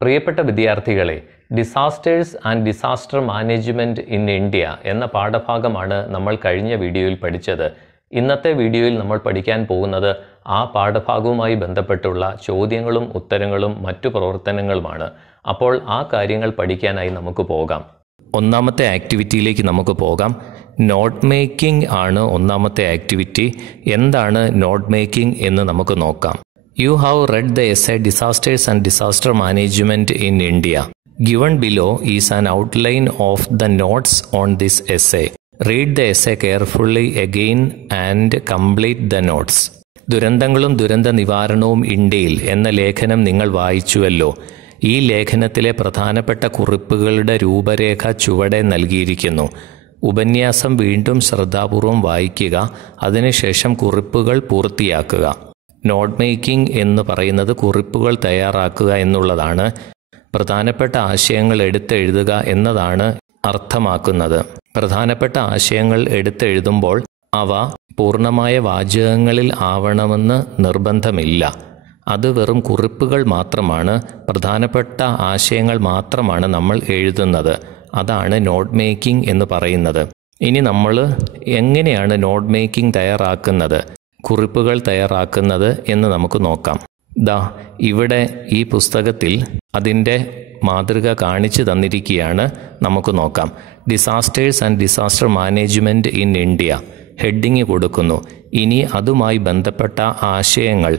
പ്രിയപ്പെട്ട വിദ്യാർത്ഥികളെ, disasters and disaster management in India എന്ന പാഠഭാഗമാണ് നമ്മൾ കഴിഞ്ഞ വീഡിയോയിൽ പഠിച്ചത്. ഇന്നത്തെ വീഡിയോയിൽ നമ്മൾ പഠിക്കാൻ പോകുന്നത് ആ പാഠഭാഗവുമായി ബന്ധപ്പെട്ടുള്ള ചോദ്യങ്ങളും ഉത്തരങ്ങളും മറ്റു പ്രവർത്തനങ്ങളുമാണ്. അപ്പോൾ ആ കാര്യങ്ങൾ പഠിക്കാനായി നമുക്ക് പോകാം. ഒന്നാമത്തെ ആക്ടിവിറ്റിയിലേക്ക് നമുക്ക് പോകാം. നോട്ട് മേക്കിംഗ് ആണ് ഒന്നാമത്തെ ആക്ടിവിറ്റി. എന്താണ് നോട്ട് മേക്കിംഗ് എന്ന് നമുക്ക് നോക്കാം. You have read the essay Disasters and Disaster Management in India. Given below is an outline of the notes on this essay. Read the essay carefully again and complete the notes. ദുരന്തങ്ങളും ദുരന്ത നിവാരണവും ഇന്ത്യയിൽ എന്ന ലേഖനം നിങ്ങൾ വായിച്ചുവല്ലോ. ഈ ലേഖനത്തിലെ പ്രധാനപ്പെട്ട കുറിപ്പുകളുടെ രൂപരേഖ ചുവടെ നൽകിയിരിക്കുന്നു. ഉപന്യാസം വീണ്ടും ശ്രദ്ധാപൂർവം വായിക്കുക. അതിനുശേഷം കുറിപ്പുകൾ പൂർത്തിയാക്കുക. നോട്ട് മേക്കിംഗ് എന്ന് പറയുന്നത് കുറിപ്പുകൾ തയ്യാറാക്കുക എന്നുള്ളതാണ്. പ്രധാനപ്പെട്ട ആശയങ്ങൾ എടുത്തെഴുതുക എന്നതാണ് അർത്ഥമാക്കുന്നത്. പ്രധാനപ്പെട്ട ആശയങ്ങൾ എടുത്തെഴുതുമ്പോൾ അവ പൂർണ്ണമായ വാചകങ്ങളിൽ ആവണമെന്ന് നിർബന്ധമില്ല. അത് വെറും കുറിപ്പുകൾ മാത്രമാണ്. പ്രധാനപ്പെട്ട ആശയങ്ങൾ മാത്രമാണ് നമ്മൾ എഴുതുന്നത്. അതാണ് നോട്ട് മേക്കിംഗ് എന്ന് പറയുന്നത്. ഇനി നമ്മൾ എങ്ങനെയാണ് നോട്ട് മേക്കിംഗ് തയ്യാറാക്കുന്നത്, കുറിപ്പുകൾ തയ്യാറാക്കുന്നത് എന്ന് നമുക്ക് നോക്കാം. ഇവിടെ ഈ പുസ്തകത്തിൽ അതിൻ്റെ മാതൃക കാണിച്ചു തന്നിരിക്കുകയാണ്. നമുക്ക് നോക്കാം. Disasters and disaster management in India heading കൊടുക്കുന്നു. ഇനി അതുമായി ബന്ധപ്പെട്ട ആശയങ്ങൾ,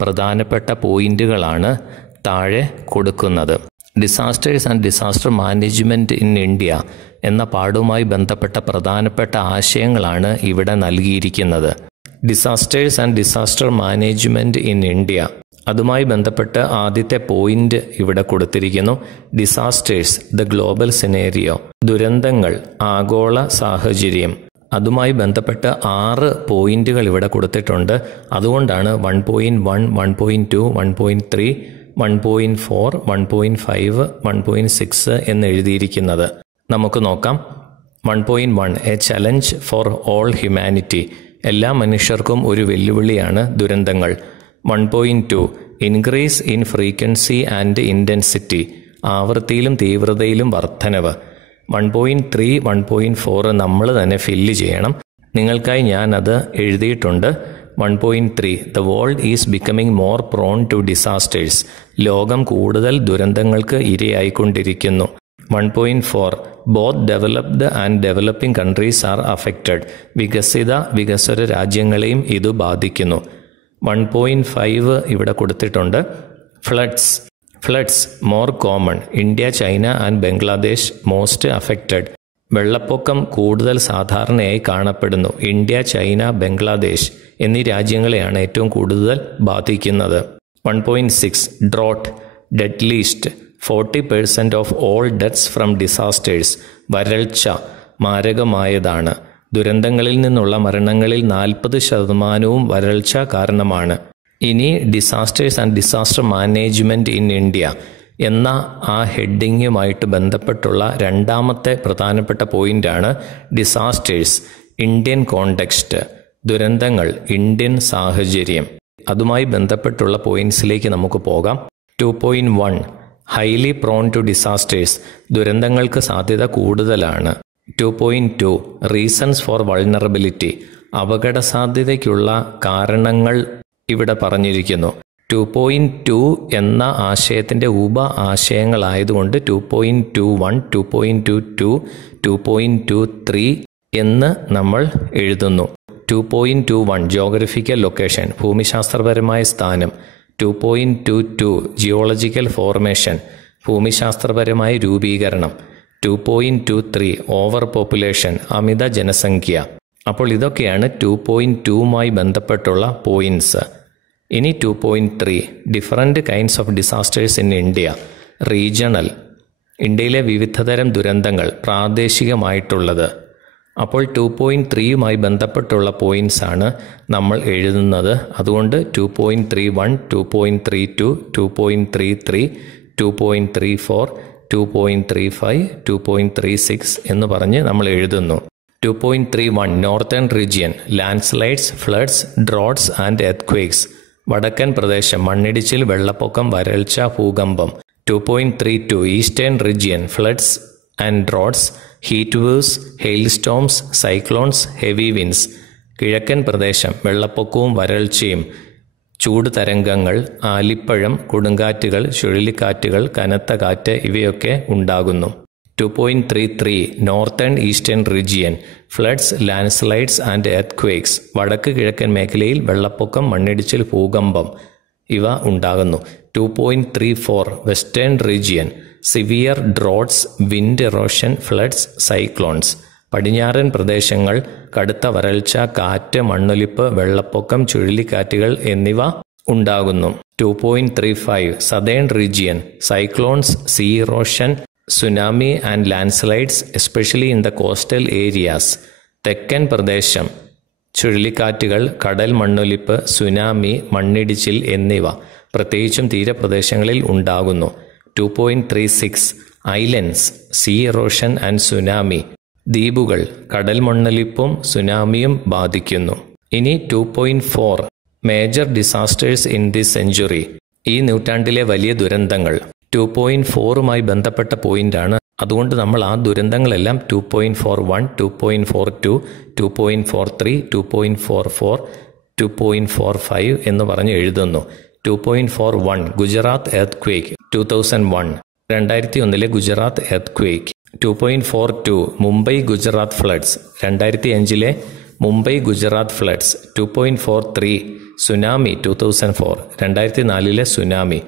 പ്രധാനപ്പെട്ട പോയിന്റുകളാണ് താഴെ കൊടുക്കുന്നത്. Disasters and disaster management in India എന്ന പാഠവുമായി ബന്ധപ്പെട്ട പ്രധാനപ്പെട്ട ആശയങ്ങളാണ് ഇവിടെ നൽകിയിരിക്കുന്നത്. Disasters and disaster management in India, അതുമായി ബന്ധപ്പെട്ട് ആദ്യത്തെ പോയിന്റ് ഇവിടെ കൊടുത്തിരിക്കുന്നു. ഡിസാസ്റ്റേഴ്സ് ദ ഗ്ലോബൽ സിനേറിയോ, ദുരന്തങ്ങൾ ആഗോള സാഹചര്യം. അതുമായി ബന്ധപ്പെട്ട് 6 പോയിന്റുകൾ ഇവിടെ കൊടുത്തിട്ടുണ്ട്. അതുകൊണ്ടാണ് 1.1, 1.2, 1.3, 1.4, 1.5, 1.6 എന്ന് എഴുതിയിരിക്കുന്നത്. നമുക്ക് നോക്കാം. 1.1 a challenge for all humanity, എല്ലാ മനുഷ്യർക്കും ഒരു വെല്ലുവിളിയാണ് ദുരന്തങ്ങൾ. 1.2 increase in frequency and intensity, ആവൃത്തിയിലും തീവ്രതയിലും വർധനവ്. 1.3, 1.4 നമ്മൾ തന്നെ ഫില്ല് ചെയ്യണം. നിങ്ങൾക്കായി ഞാൻ അത് എഴുതിയിട്ടുണ്ട്. 1.3 the world is becoming more prone to disasters, ലോകം കൂടുതൽ ദുരന്തങ്ങൾക്ക് ഇരയായിക്കൊണ്ടിരിക്കുന്നു. 1.4 both developed and developing countries are affected, വികസ്വര രാജ്യങ്ങളെയും ഇത് ബാധിക്കുന്നു. 1.5 ഇവിടെ കൊടുത്തിട്ടുണ്ട്. Floods more common, India, China and Bangladesh most affected, വെള്ളപ്പൊക്കം കൂടുതൽ സാധാരണയായി കാണപ്പെടുന്നു. ഇന്ത്യ, ചൈന, ബംഗ്ലാദേശ് എന്നീ രാജ്യങ്ങളെയാണ് ഏറ്റവും കൂടുതൽ ബാധിക്കുന്നത്. 1.6 drought dead least 40% of all deaths from disasters, വരൾച്ച മാരകമായതാണ്. ദുരന്തങ്ങളിൽ നിന്നുള്ള മരണങ്ങളിൽ 40% വരൾച്ച കാരണമാണ്. ഇനി disasters and disaster management in India എന്ന ആ ഹെഡിങ്ങുമായിട്ട് ബന്ധപ്പെട്ടുള്ള രണ്ടാമത്തെ പ്രധാനപ്പെട്ട പോയിന്റാണ് ഡിസാസ്റ്റേഴ്സ് ഇന്ത്യൻ കോണ്ടെക്സ്റ്റ്, ദുരന്തങ്ങൾ ഇന്ത്യൻ സാഹചര്യം. അതുമായി ബന്ധപ്പെട്ടുള്ള പോയിന്റ്സിലേക്ക് നമുക്ക് പോകാം. 2.1 ഹൈലി പ്രോൺ ടു ഡിസാസ്റ്റേഴ്സ്, ദുരന്തങ്ങൾക്ക് സാധ്യത കൂടുതലാണ്. 2.2 റീസൺസ് ഫോർ വൾനറബിലിറ്റി, അപകട സാധ്യതയ്ക്കുള്ള കാരണങ്ങൾ ഇവിടെ പറഞ്ഞിരിക്കുന്നു. 2.2 എന്ന ആശയത്തിൻ്റെ ഉപ ആശയങ്ങളായതുകൊണ്ട് 2.21, 2.22, 2.23 എന്ന് നമ്മൾ എഴുതുന്നു. 2.21 ജോഗ്രഫിക്കൽ ലൊക്കേഷൻ, ഭൂമിശാസ്ത്രപരമായ സ്ഥാനം. 2.22 ജിയോളജിക്കൽ ഫോർമേഷൻ, ഭൂമിശാസ്ത്രപരമായ രൂപീകരണം. 2.23 ഓവർ പോപ്പുലേഷൻ, അമിത ജനസംഖ്യ. അപ്പോൾ ഇതൊക്കെയാണ് 2.2മായി ബന്ധപ്പെട്ടുള്ള പോയിന്റ്സ്. ഇനി 2.3 different kinds of disasters in India, regional, ഇന്ത്യയിലെ വിവിധതരം ദുരന്തങ്ങൾ, പ്രാദേശികമായിട്ടുള്ളത്. അപ്പോൾ 2.3യുമായി ബന്ധപ്പെട്ടുള്ള പോയിന്റ്സ് ആണ് നമ്മൾ എഴുതുന്നത്. അതുകൊണ്ട് 2.31, 2.32, 2.33, 2.34, 2.35, 2.36 എന്ന് പറഞ്ഞ് നമ്മൾ എഴുതുന്നു. 2.31 northern region, landslides, floods, droughts and earthquakes. വടക്കൻ പ്രദേശം, മണ്ണിടിച്ചിൽ, വെള്ളപ്പൊക്കം, വരൾച്ച, ഭൂകമ്പം. 2.32 Eastern region, floods and droughts, heat waves, hailstorms, cyclones, heavy winds. കിഴക്കൻ പ്രദേശം വെള്ളപ്പൊക്കവും വരൾച്ചയും, ചൂട് തരംഗങ്ങൾ, ആലിപ്പഴം, കൊടുങ്കാറ്റുകൾ, ചുഴലിക്കാറ്റുകൾ, കനത്ത കാറ്റ് ഇവയൊക്കെ ഉണ്ടാകുന്നു. 2.33 northern eastern region, floods, landslides and earthquakes. വടക്ക് കിഴക്കൻ മേഖലയിൽ വെള്ളപ്പൊക്കം, മണ്ണിടിച്ചിൽ, ഭൂകമ്പം ഇവ ഉണ്ടാകുന്നു. 2.34 western region, severe droughts, wind erosion, floods, cyclones. പടിഞ്ഞാറൻ പ്രദേശങ്ങൾ കടുത്ത വരൾച്ച, കാറ്റ്, മണ്ണൊലിപ്പ്, വെള്ളപ്പൊക്കം, ചുഴലിക്കാറ്റുകൾ എന്നിവ ഉണ്ടാകുന്നു. 2.35 southern region, cyclones, sea erosion, tsunami and landslides especially in the coastal areas. തെക്കൻ പ്രദേശം ചുഴലിക്കാറ്റുകൾ, കടൽ മണ്ണൊലിപ്പ്, സുനാമി, മണ്ണിടിച്ചിൽ എന്നിവ പ്രത്യേകിച്ചും തീരപ്രദേശങ്ങളിൽ ഉണ്ടാകുന്നു. 2.36 islands, sea erosion and tsunami. ദ്വീപുകൾ കടൽ മണ്ണൊലിപ്പും സുനാമിയും ബാധിക്കുന്നു. ഇനി 2.4 major disasters in this century, ഈ നൂറ്റാണ്ടിലെ വലിയ ദുരന്തങ്ങൾ. 2.4മായി ബന്ധപ്പെട്ട പോയിന്റാണ്. അതുകൊണ്ട് നമ്മൾ ആ ദുരന്തങ്ങളെല്ലാം 2.41, 2.42, 2.43, 2.44, 2.45 എന്ന് പറഞ്ഞ് എഴുതുന്നു. 2.41 Gujarat earthquake 2001, 2001 Gujarat earthquake. 2.42 Mumbai Gujarat floods, 2005 Mumbai Gujarat floods. 2.43 tsunami 2004, 2004 tsunami.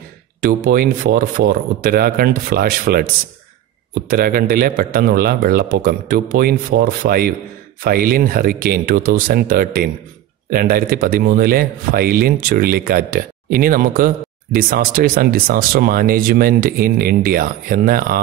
2.44 Uttarakhand flash floods, ഉത്തരാഖണ്ഡിലെ പെട്ടെന്നുള്ള വെള്ളപ്പൊക്കം. 2.45 ഫൈലിൻ ഹറിക്കെയിൻ 2013, 2013 ഫൈലിൻ ചുഴലിക്കാറ്റ്. ഇനി നമുക്ക് disasters and disaster management in India എന്ന ആ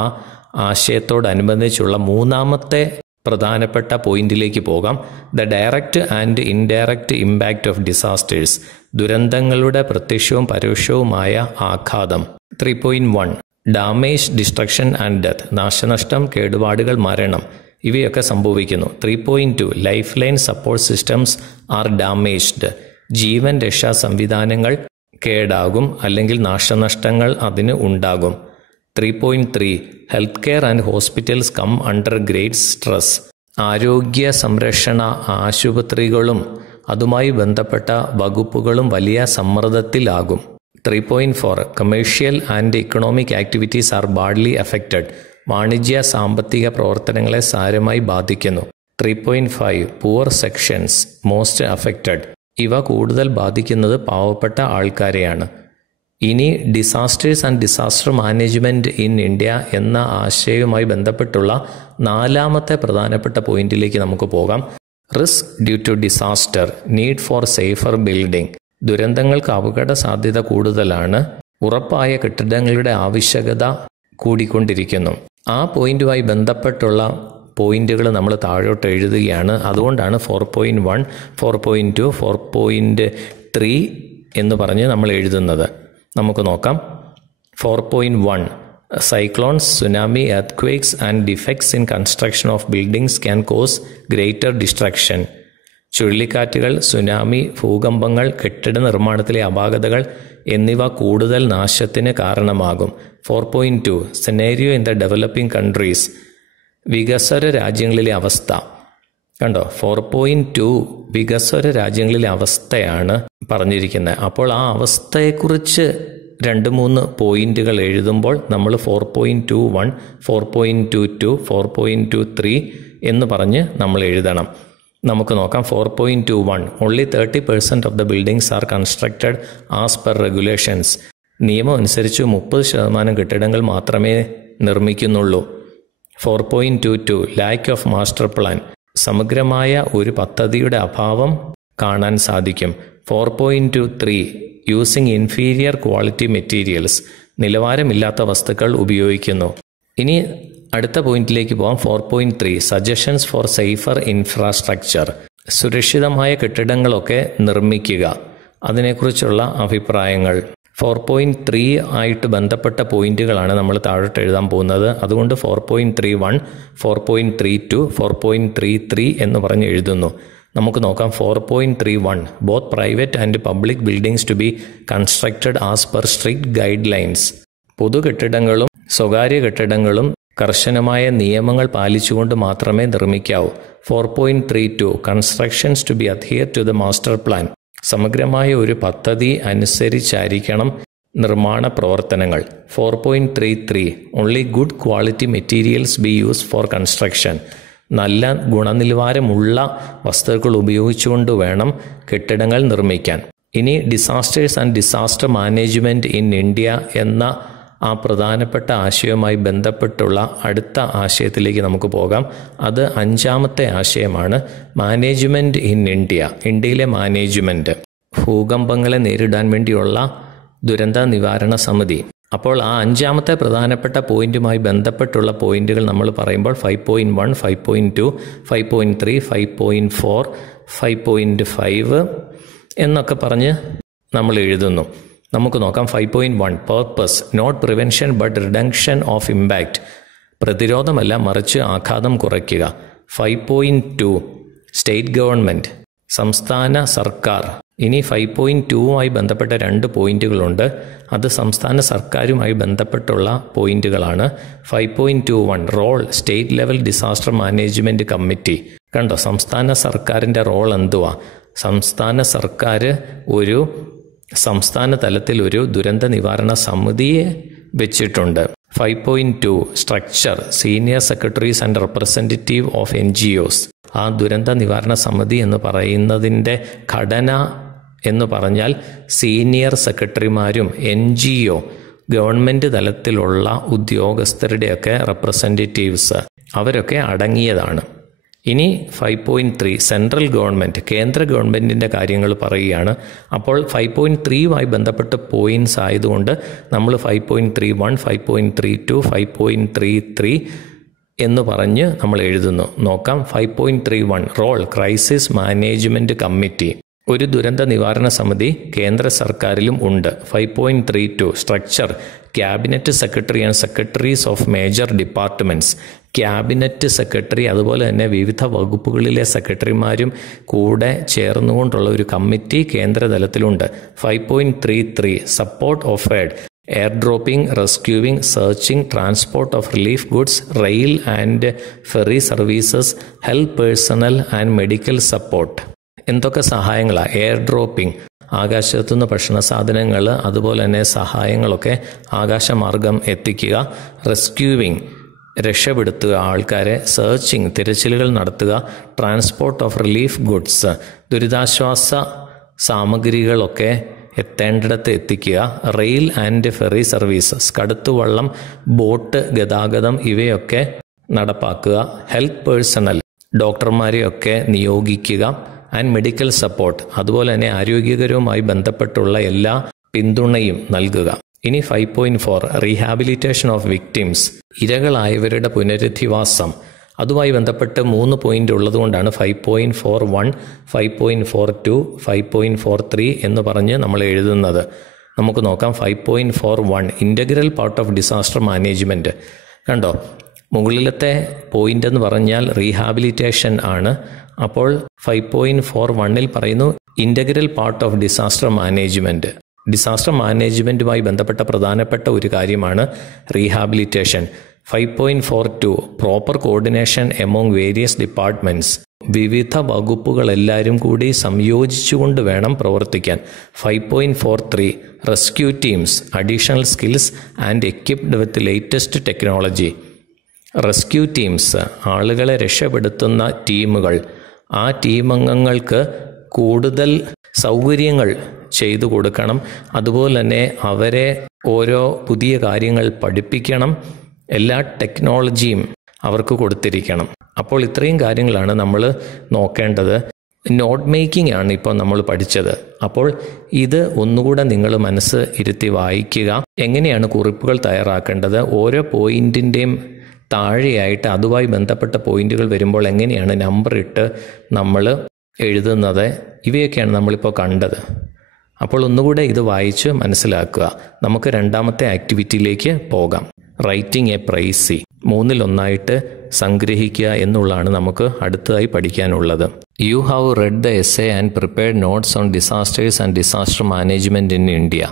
ആശയത്തോടനുബന്ധിച്ചുള്ള മൂന്നാമത്തെ പ്രധാനപ്പെട്ട പോയിന്റിലേക്ക് പോകാം. The direct and indirect impact of disasters, ദുരന്തങ്ങളുടെ പ്രത്യക്ഷവും പരോക്ഷവുമായ ആഘാതം. 3.1 ഡാമേജ്, ഡിസ്ട്രക്ഷൻ ആൻഡ് ഡെത്ത്, നാശനഷ്ടം, കേടുപാടുകൾ, മരണം ഇവയൊക്കെ സംഭവിക്കുന്നു. 3.2 life line support systems are damaged, ജീവൻ രക്ഷാ സംവിധാനങ്ങൾ കേടാകും അല്ലെങ്കിൽ നാശനഷ്ടങ്ങൾ അതിന് ഉണ്ടാകും. 3.3 health care and hospitals come under great stress, ആരോഗ്യ സംരക്ഷണ ആശുപത്രികളും അതുമായി ബന്ധപ്പെട്ട വകുപ്പുകളും വലിയ സമ്മർദ്ദത്തിലാകും. 3.4 commercial and economic activities are badly affected, വാണിജ്യ സാമ്പത്തിക പ്രവർത്തനങ്ങളെ സാരമായി ബാധിക്കുന്നു. 3.5 പുവർ സെക്ഷൻസ് മോസ്റ്റ് അഫക്റ്റഡ്, ഇവ കൂടുതൽ ബാധിക്കുന്നത് പാവപ്പെട്ട ആൾക്കാരെയാണ്. ഇനി disasters and disaster management in India എന്ന ആശയവുമായി ബന്ധപ്പെട്ടുള്ള നാലാമത്തെ പ്രധാനപ്പെട്ട പോയിന്റിലേക്ക് നമുക്ക് പോകാം. Risk due to disaster, need for safer building. ദുരന്തങ്ങൾക്ക് അപകട സാധ്യത കൂടുതലാണ്, ഉറപ്പായ കെട്ടിടങ്ങളുടെ ആവശ്യകത കൂടിക്കൊണ്ടിരിക്കുന്നു. ആ പോയിന്റുമായി ബന്ധപ്പെട്ടുള്ള പോയിന്റുകൾ നമ്മൾ താഴോട്ട് എഴുതുകയാണ്. അതുകൊണ്ടാണ് 4.1, 4.2, 4.3 എന്ന് പറഞ്ഞ് നമ്മൾ എഴുതുന്നത്. നമുക്ക് നോക്കാം. 4.1 cyclones, tsunami, earthquakes and defects in construction of buildings can cause greater destruction. ചുഴലിക്കാറ്റുകൾ, സുനാമി, ഭൂകമ്പങ്ങൾ, കെട്ടിട നിർമ്മാണത്തിലെ അപാകതകൾ എന്നിവ കൂടുതൽ നാശത്തിന് കാരണമാകും. 4.2 scenario in the developing countries, വികസ്വര രാജ്യങ്ങളിലെ അവസ്ഥ. കണ്ടോ, 4.2 വികസ്വര രാജ്യങ്ങളിലെ അവസ്ഥയാണ് പറഞ്ഞിരിക്കുന്നത്. അപ്പോൾ ആ അവസ്ഥയെക്കുറിച്ച് 2-3 പോയിന്റുകൾ എഴുതുമ്പോൾ നമ്മൾ 4.21, 4.22, 4.23 എന്ന് പറഞ്ഞ് നമ്മൾ എഴുതണം. നമുക്ക് നോക്കാം. 4.21 only 30% of the buildings R constructed as per regulations. നിയമം അനുസരിച്ച് 30% കെട്ടിടങ്ങൾ മാത്രമേ നിർമ്മിക്കുന്നുള്ളൂ. 4.22 ലാക്ക് ഓഫ് മാസ്റ്റർ പ്ലാൻ, സമഗ്രമായ ഒരു പദ്ധതിയുടെ അഭാവം കാണാൻ സാധിക്കും. 4.23 യൂസിങ് ഇൻഫീരിയർ ക്വാളിറ്റി മെറ്റീരിയൽസ്, നിലവാരമില്ലാത്ത വസ്തുക്കൾ ഉപയോഗിക്കുന്നു. ഇനി അടുത്ത പോയിന്റിലേക്ക് പോകാം. 4.3 സജഷൻസ് ഫോർ സേഫർ ഇൻഫ്രാസ്ട്രക്ചർ, സുരക്ഷിതമായ കെട്ടിടങ്ങളൊക്കെ നിർമ്മിക്കുക, അതിനെക്കുറിച്ചുള്ള അഭിപ്രായങ്ങൾ. 4.3 ആയിട്ട് ബന്ധപ്പെട്ട പോയിന്റുകളാണ് നമ്മൾ താഴോട്ട് എഴുതാൻ പോകുന്നത്. അതുകൊണ്ട് 4.31, 4.32, 4.33 എന്ന് പറഞ്ഞ് എഴുതുന്നു. നമുക്ക് നോക്കാം. 4.31 both private and public buildings to be constructed as per strict guide lines. പൊതു കെട്ടിടങ്ങളും സ്വകാര്യ കെട്ടിടങ്ങളും കർശനമായ നിയമങ്ങൾ പാലിച്ചുകൊണ്ട് മാത്രമേ നിർമ്മിക്കാവൂ. 4.32 constructions to be adhere to the master plan. സമഗ്രമായ ഒരു പദ്ധതി അനുസരിച്ചായിരിക്കണം നിർമ്മാണ പ്രവർത്തനങ്ങൾ. 4.33 only good quality materials be use for construction. നല്ല ഗുണനിലവാരമുള്ള വസ്തുക്കൾ ഉപയോഗിച്ചുകൊണ്ട് വേണം കെട്ടിടങ്ങൾ നിർമ്മിക്കാൻ. ഇനി disasters and disaster management in India എന്ന ആ പ്രധാനപ്പെട്ട ആശയവുമായി ബന്ധപ്പെട്ടുള്ള അടുത്ത ആശയത്തിലേക്ക് നമുക്ക് പോകാം. അത് 5ാമത്തെ ആശയമാണ്, മാനേജ്മെൻറ്റ് ഇൻ ഇന്ത്യ. ഇന്ത്യയിലെ മാനേജ്മെൻറ്റ്, ഭൂകമ്പങ്ങളെ നേരിടാൻ വേണ്ടിയുള്ള ദുരന്ത നിവാരണ സമിതി. അപ്പോൾ ആ 5ാമത്തെ പ്രധാനപ്പെട്ട പോയിന്റുമായി ബന്ധപ്പെട്ടുള്ള പോയിന്റുകൾ നമ്മൾ പറയുമ്പോൾ 5.1, 5.2, 5.3, 5.4, 5.5 എന്നൊക്കെ പറഞ്ഞ് നമ്മൾ എഴുതുന്നു. നമുക്ക് നോക്കാം. 5.1 purpose not prevention but reduction of impact. പ്രതിരോധമല്ല മറിച്ച് ആഘാതം കുറയ്ക്കുക. 5.2 സ്റ്റേറ്റ് ഗവൺമെൻറ്, സംസ്ഥാന സർക്കാർ. ഇനി 5.2മായി ബന്ധപ്പെട്ട 2 പോയിന്റുകളുണ്ട്. അത് സംസ്ഥാന സർക്കാരുമായി ബന്ധപ്പെട്ടുള്ള പോയിന്റുകളാണ്. 5.21 role state level disaster management committee. കണ്ടോ, സംസ്ഥാന സർക്കാരിൻ്റെ റോൾ എന്തുവാ? സംസ്ഥാന സർക്കാർ ഒരു സംസ്ഥാന തലത്തിൽ ഒരു ദുരന്ത നിവാരണ സമിതിയെ വെച്ചിട്ടുണ്ട്. 5.2 structure senior secretaries and representative of NGOs. ആ ദുരന്ത നിവാരണ സമിതി എന്ന് പറയുന്നതിൻ്റെ ഘടന എന്ന് പറഞ്ഞാൽ സീനിയർ സെക്രട്ടറിമാരും NGO ഗവൺമെൻറ് തലത്തിലുള്ള ഉദ്യോഗസ്ഥരുടെയൊക്കെ റെപ്രസെൻറ്റേറ്റീവ്സ് അവരൊക്കെ അടങ്ങിയതാണ്. ഇനി 5.3 സെൻട്രൽ ഗവൺമെൻറ്, കേന്ദ്ര ഗവൺമെൻറ്റിൻ്റെ കാര്യങ്ങൾ പറയുകയാണ്. അപ്പോൾ 5.3യുമായി ബന്ധപ്പെട്ട പോയിൻറ്റ്സ് ആയതുകൊണ്ട് നമ്മൾ 5.31, 5.32, 5.33 എന്ന് പറഞ്ഞ് നമ്മൾ എഴുതുന്നു. നോക്കാം. 5.31 റോൾ ക്രൈസിസ് മാനേജ്മെൻറ്റ് കമ്മിറ്റി. ഒരു ദുരന്ത നിവാരണ സമിതി കേന്ദ്ര സർക്കാരിലും ഉണ്ട്. 5.32 structure cabinet secretary and secretaries of major departments. Cabinet secretary അതുപോലെ തന്നെ വിവിധ വകുപ്പുകളിലെ സെക്രട്ടറിമാരും കൂടെ ചേർന്നുകൊണ്ടുള്ള ഒരു കമ്മിറ്റി കേന്ദ്രതലത്തിലുണ്ട്. 5.33 support of air dropping, rescuing, searching, transport of relief goods, rail and ferry services, health personnel and medical support. എന്തൊക്കെ സഹായങ്ങളാണ്? എയർ ഡ്രോപ്പിംഗ്, ആകാശത്തുനിന്ന് ഭക്ഷണ സാധനങ്ങൾ അതുപോലെ തന്നെ സഹായങ്ങളൊക്കെ ആകാശമാർഗം എത്തിക്കുക. റെസ്ക്യൂവിംഗ്, രക്ഷപ്പെടുത്തുക ആൾക്കാരെ. സെർച്ചിങ്, തിരച്ചിലുകൾ നടത്തുക. ട്രാൻസ്പോർട്ട് ഓഫ് റിലീഫ് ഗുഡ്സ്, ദുരിതാശ്വാസ സാമഗ്രികളൊക്കെ എത്തേണ്ടിടത്ത് എത്തിക്കുക. റെയിൽ ആൻഡ് ഫെറി സർവീസസ്, കടത്തുവള്ളം, ബോട്ട് ഗതാഗതം ഇവയൊക്കെ നടപ്പാക്കുക. ഹെൽത്ത് പേഴ്സണൽ, ഡോക്ടർമാരെയൊക്കെ നിയോഗിക്കുക. ആൻഡ് മെഡിക്കൽ സപ്പോർട്ട്, അതുപോലെ തന്നെ ആരോഗ്യകരവുമായി ബന്ധപ്പെട്ടുള്ള എല്ലാ പിന്തുണയും നൽകുക. ഇനി 5.4 റീഹാബിലിറ്റേഷൻ ഓഫ് വിക്ടിംസ്, ഇരകളായവരുടെ പുനരധിവാസം. അതുമായി ബന്ധപ്പെട്ട് 3 പോയിന്റ് ഉള്ളതുകൊണ്ടാണ് 5.41, 5.42, 5.43 എന്ന് പറഞ്ഞ് നമ്മൾ എഴുതുന്നത്. നമുക്ക് നോക്കാം. 5.41 integral part of disaster management. കണ്ടോ, മുകളിലത്തെ പോയിന്റ് എന്ന് പറഞ്ഞാൽ റീഹാബിലിറ്റേഷൻ ആണ്. അപ്പോൾ 5.41 പറയുന്നു integral part of disaster management. ഡിസാസ്റ്റർ മാനേജ്മെൻറ്റുമായി ബന്ധപ്പെട്ട പ്രധാനപ്പെട്ട ഒരു കാര്യമാണ് rehabilitation. 5.42 proper coordination among various departments. വിവിധ വകുപ്പുകളെല്ലാവരും കൂടി സംയോജിച്ചുകൊണ്ട് വേണം പ്രവർത്തിക്കാൻ. 5.43 rescue teams, additional skills and equipped with latest technology. Rescue teams, ആളുകളെ രക്ഷപ്പെടുത്തുന്ന ടീമുകൾ. ആ ടീമംഗങ്ങൾക്ക് കൂടുതൽ സൗകര്യങ്ങൾ ചെയ്തു കൊടുക്കണം. അതുപോലെ തന്നെ അവരെ ഓരോ പുതിയ കാര്യങ്ങൾ പഠിപ്പിക്കണം. എല്ലാ ടെക്നോളജിയും അവർക്ക് കൊടുത്തിരിക്കണം. അപ്പോൾ ഇത്രയും കാര്യങ്ങളാണ് നമ്മൾ നോക്കേണ്ടത്. നോട്ട് മേക്കിംഗ് ആണ് ഇപ്പോൾ നമ്മൾ പഠിച്ചത്. അപ്പോൾ ഇത് ഒന്നുകൂടെ നിങ്ങൾ മനസ്സ് ഇരുത്തി വായിക്കുക. എങ്ങനെയാണ് കുറിപ്പുകൾ തയ്യാറാക്കേണ്ടത്, ഓരോ പോയിന്റിൻ്റെയും താഴെയായിട്ട് അതുമായി ബന്ധപ്പെട്ട പോയിന്റുകൾ വരുമ്പോൾ എങ്ങനെയാണ് നമ്പർ ഇട്ട് നമ്മൾ എഴുതുന്നത്, ഇവയൊക്കെയാണ് നമ്മളിപ്പോൾ കണ്ടത്. അപ്പോൾ ഒന്നുകൂടെ ഇത് വായിച്ച് മനസ്സിലാക്കുക. നമുക്ക് 2ാമത്തെ ആക്ടിവിറ്റിയിലേക്ക് പോകാം. Writing A Praisy. 3-1 സംഗ്രഹിക്കുക എന്നുള്ളതാണ് നമുക്ക് അടുത്തതായി പഠിക്കാനുള്ളത്. You have read the essay and prepared notes on disasters and disaster management in India.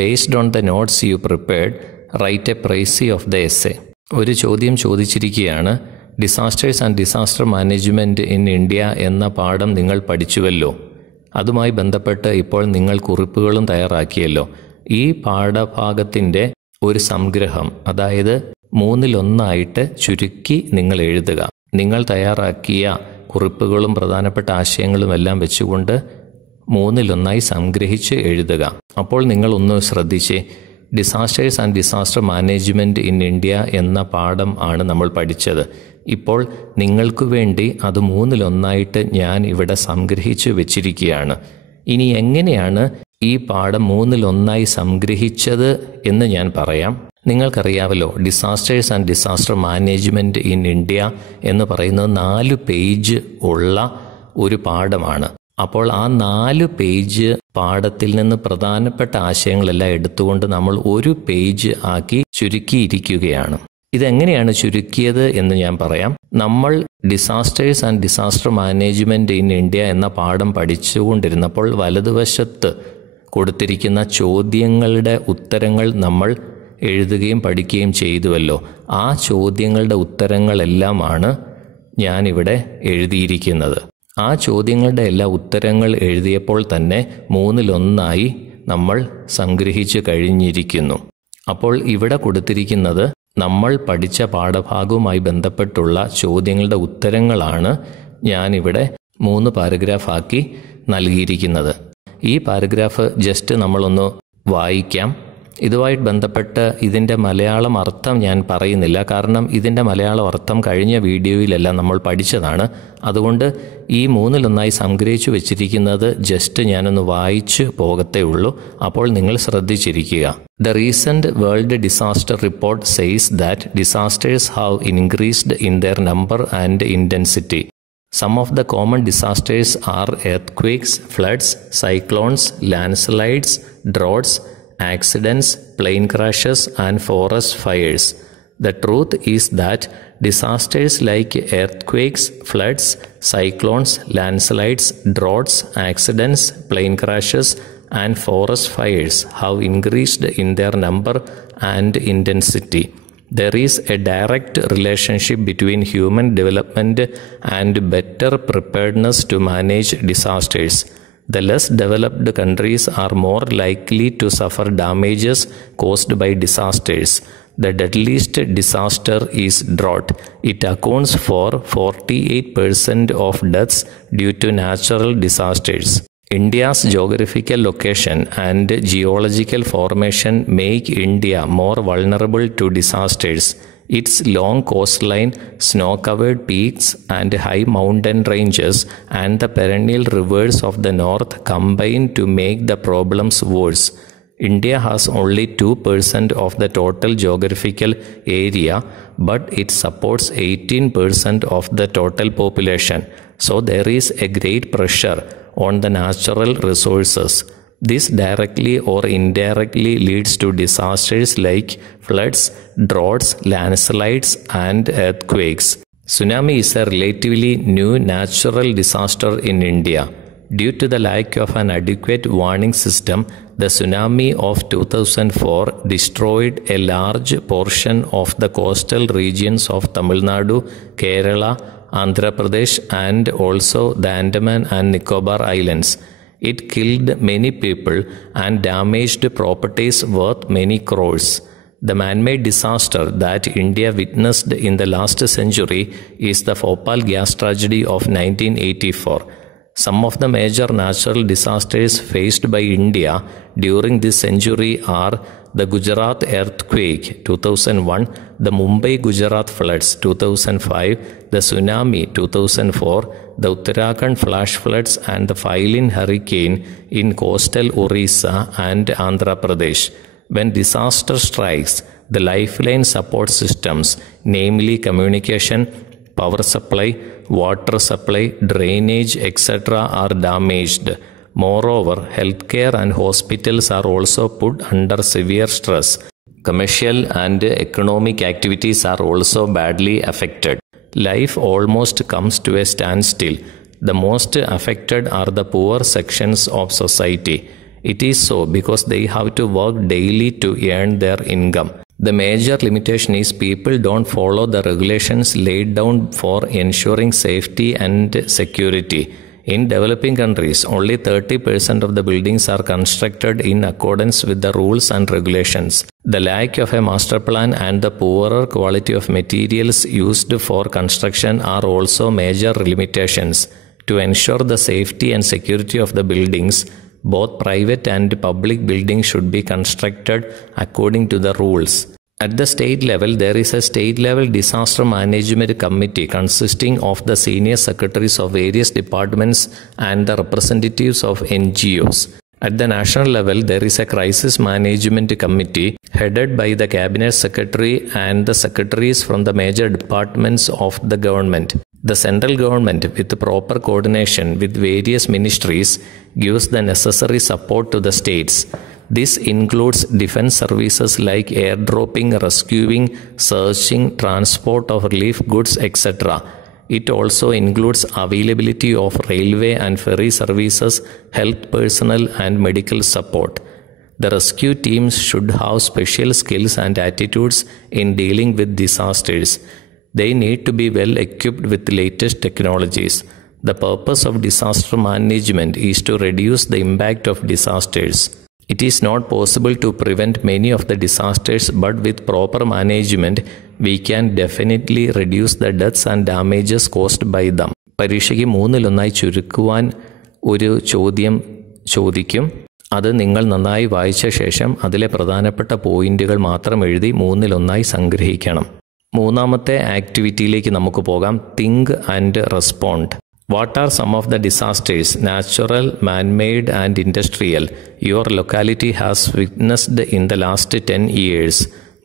Based on the notes you prepared, write a precis of the essay. ഒരു ചോദ്യം ചോദിച്ചിരിക്കുകയാണ്, disasters and disaster management in India എന്ന പാഠം നിങ്ങൾ പഠിച്ചുവല്ലോ. അതുമായി ബന്ധപ്പെട്ട് ഇപ്പോൾ നിങ്ങൾ കുറിപ്പുകളും തയ്യാറാക്കിയല്ലോ. ഈ പാഠഭാഗത്തിൻ്റെ ഒരു സംഗ്രഹം, അതായത് 1/3 ചുരുക്കി നിങ്ങൾ എഴുതുക. നിങ്ങൾ തയ്യാറാക്കിയ കുറിപ്പുകളും പ്രധാനപ്പെട്ട ആശയങ്ങളും എല്ലാം വെച്ചുകൊണ്ട് 1/3 സംഗ്രഹിച്ച് എഴുതുക. അപ്പോൾ നിങ്ങൾ ശ്രദ്ധിച്ചേ, disasters and disaster management in India എന്ന പാഠം ആണ് നമ്മൾ പഠിച്ചത്. ഇപ്പോൾ നിങ്ങൾക്ക് വേണ്ടി അത് 1/3 ഞാൻ ഇവിടെ സംഗ്രഹിച്ചു വെച്ചിരിക്കുകയാണ്. ഇനി എങ്ങനെയാണ് ഈ പാഠം 1/3 സംഗ്രഹിച്ചത് എന്ന് ഞാൻ പറയാം. നിങ്ങൾക്കറിയാമല്ലോ, disasters and disaster management in India എന്ന് പറയുന്നത് 4 പേജ് ഉള്ള ഒരു പാഠമാണ്. അപ്പോൾ ആ 4 പേജ് പാഠത്തിൽ നിന്ന് പ്രധാനപ്പെട്ട ആശയങ്ങളെല്ലാം എടുത്തുകൊണ്ട് നമ്മൾ 1 പേജ് ആക്കി ചുരുക്കിയിരിക്കുകയാണ്. ഇതെങ്ങനെയാണ് ചുരുക്കിയത് എന്ന് ഞാൻ പറയാം. നമ്മൾ disasters and disaster management in India എന്ന പാഠം പഠിച്ചുകൊണ്ടിരുന്നപ്പോൾ വലതുവശത്ത് കൊടുത്തിരിക്കുന്ന ചോദ്യങ്ങളുടെ ഉത്തരങ്ങൾ നമ്മൾ എഴുതുകയും പഠിക്കുകയും ചെയ്തുവല്ലോ. ആ ചോദ്യങ്ങളുടെ ഉത്തരങ്ങളെല്ലാമാണ് ഞാനിവിടെ എഴുതിയിരിക്കുന്നത്. ആ ചോദ്യങ്ങളുടെ എല്ലാ ഉത്തരങ്ങൾ എഴുതിയപ്പോൾ തന്നെ 1/3 നമ്മൾ സംഗ്രഹിച്ചു കഴിഞ്ഞിരിക്കുന്നു. അപ്പോൾ ഇവിടെ കൊടുത്തിരിക്കുന്നത് നമ്മൾ പഠിച്ച പാഠഭാഗവുമായി ബന്ധപ്പെട്ടുള്ള ചോദ്യങ്ങളുടെ ഉത്തരങ്ങളാണ് ഞാനിവിടെ 3 പാരഗ്രാഫാക്കി നൽകിയിരിക്കുന്നത്. ഈ പാരഗ്രാഫ് ജസ്റ്റ് നമ്മളൊന്ന് വായിക്കാം. ഇതുമായിട്ട് ബന്ധപ്പെട്ട് ഇതിൻ്റെ മലയാളം അർത്ഥം ഞാൻ പറയുന്നില്ല, കാരണം ഇതിൻ്റെ മലയാളം അർത്ഥം കഴിഞ്ഞ വീഡിയോയിലെല്ലാം നമ്മൾ പഠിച്ചതാണ്. അതുകൊണ്ട് ഈ 1/3 സംഗ്രഹിച്ചു വെച്ചിരിക്കുന്നത് ജസ്റ്റ് ഞാനൊന്ന് വായിച്ച് പോകത്തേ ഉള്ളൂ. അപ്പോൾ നിങ്ങൾ ശ്രദ്ധിച്ചിരിക്കുക. The recent World Disaster Report says that disasters have increased in their number and intensity. Some of the common disasters are earthquakes, floods, cyclones, landslides, droughts, accidents, plane crashes, and forest fires. The truth is that disasters like earthquakes, floods, cyclones, landslides, droughts, accidents, plane crashes, and forest fires have increased in their number and intensity. There is a direct relationship between human development and better preparedness to manage disasters. The less developed countries are more likely to suffer damages caused by disasters. The deadliest disaster is drought. It accounts for 48% of deaths due to natural disasters. India's geographical location and geological formation make India more vulnerable to disasters. Its long coastline, snow-covered peaks, and high mountain ranges and the perennial rivers of the north combine to make the problems worse. India has only 2% of the total geographical area, but it supports 18% of the total population. So there is a great pressure on the natural resources. This directly or indirectly leads to disasters like floods, droughts, landslides, and earthquakes. Tsunami is a relatively new natural disaster in India. Due to the lack of an adequate warning system, the tsunami of 2004 destroyed a large portion of the coastal regions of Tamil Nadu, Kerala, Andhra Pradesh, and also the Andaman and Nicobar Islands. It killed many people and damaged properties worth many crores. The man-made disaster that India witnessed in the last century is the Bhopal gas tragedy of 1984. Some of the major natural disasters faced by India during this century are the Gujarat earthquake 2001, the Mumbai Gujarat floods 2005, the tsunami 2004, the Uttarakhand flash floods, and the Phylline hurricane in coastal Orissa and Andhra Pradesh. When disaster strikes, the lifeline support systems, namely communication, power supply, water supply, drainage, etc., are damaged. Moreover, healthcare and hospitals are also put under severe stress. Commercial and economic activities are also badly affected. Life almost comes to a standstill. The most affected are the poor sections of society. It is so because they have to work daily to earn their income. The major limitation is people don't follow the regulations laid down for ensuring safety and security. In developing countries, only 30% of the buildings are constructed in accordance with the rules and regulations. The lack of a master plan and the poorer quality of materials used for construction are also major limitations. To ensure the safety and security of the buildings, both private and public buildings should be constructed according to the rules. At the state level, there is a state-level disaster management committee consisting of the senior secretaries of various departments and the representatives of NGOs. At the national level, there is a crisis management committee headed by the cabinet secretary and the secretaries from the major departments of the government. The central government, with proper coordination with various ministries, gives the necessary support to the states. This includes defense services like airdropping, rescuing, searching, transport of relief goods, etc. It also includes availability of railway and ferry services, health personnel, and medical support. The rescue teams should have special skills and attitudes in dealing with disasters. They need to be well equipped with latest technologies. The purpose of disaster management is to reduce the impact of disasters. It is not possible to prevent many of the disasters, but with proper management, we can definitely reduce the deaths and damages caused by them. പരീക്ഷയ്ക്ക് 3/1 ചുരുക്കുവാൻ ഒരു ചോദ്യം ചോദിക്കും. അത് നിങ്ങൾ നന്നായി വായിച്ച ശേഷം അതിലെ പ്രധാനപ്പെട്ട പോയിന്റുകൾ മാത്രം എഴുതി 3/1 സംഗ്രഹിക്കണം. മൂന്നാമത്തെ ആക്ടിവിറ്റിയിലേക്ക് നമുക്ക് പോകാം. Think and respond. What are some of the disasters, natural, man-made and industrial, your locality has witnessed in the last 10 years?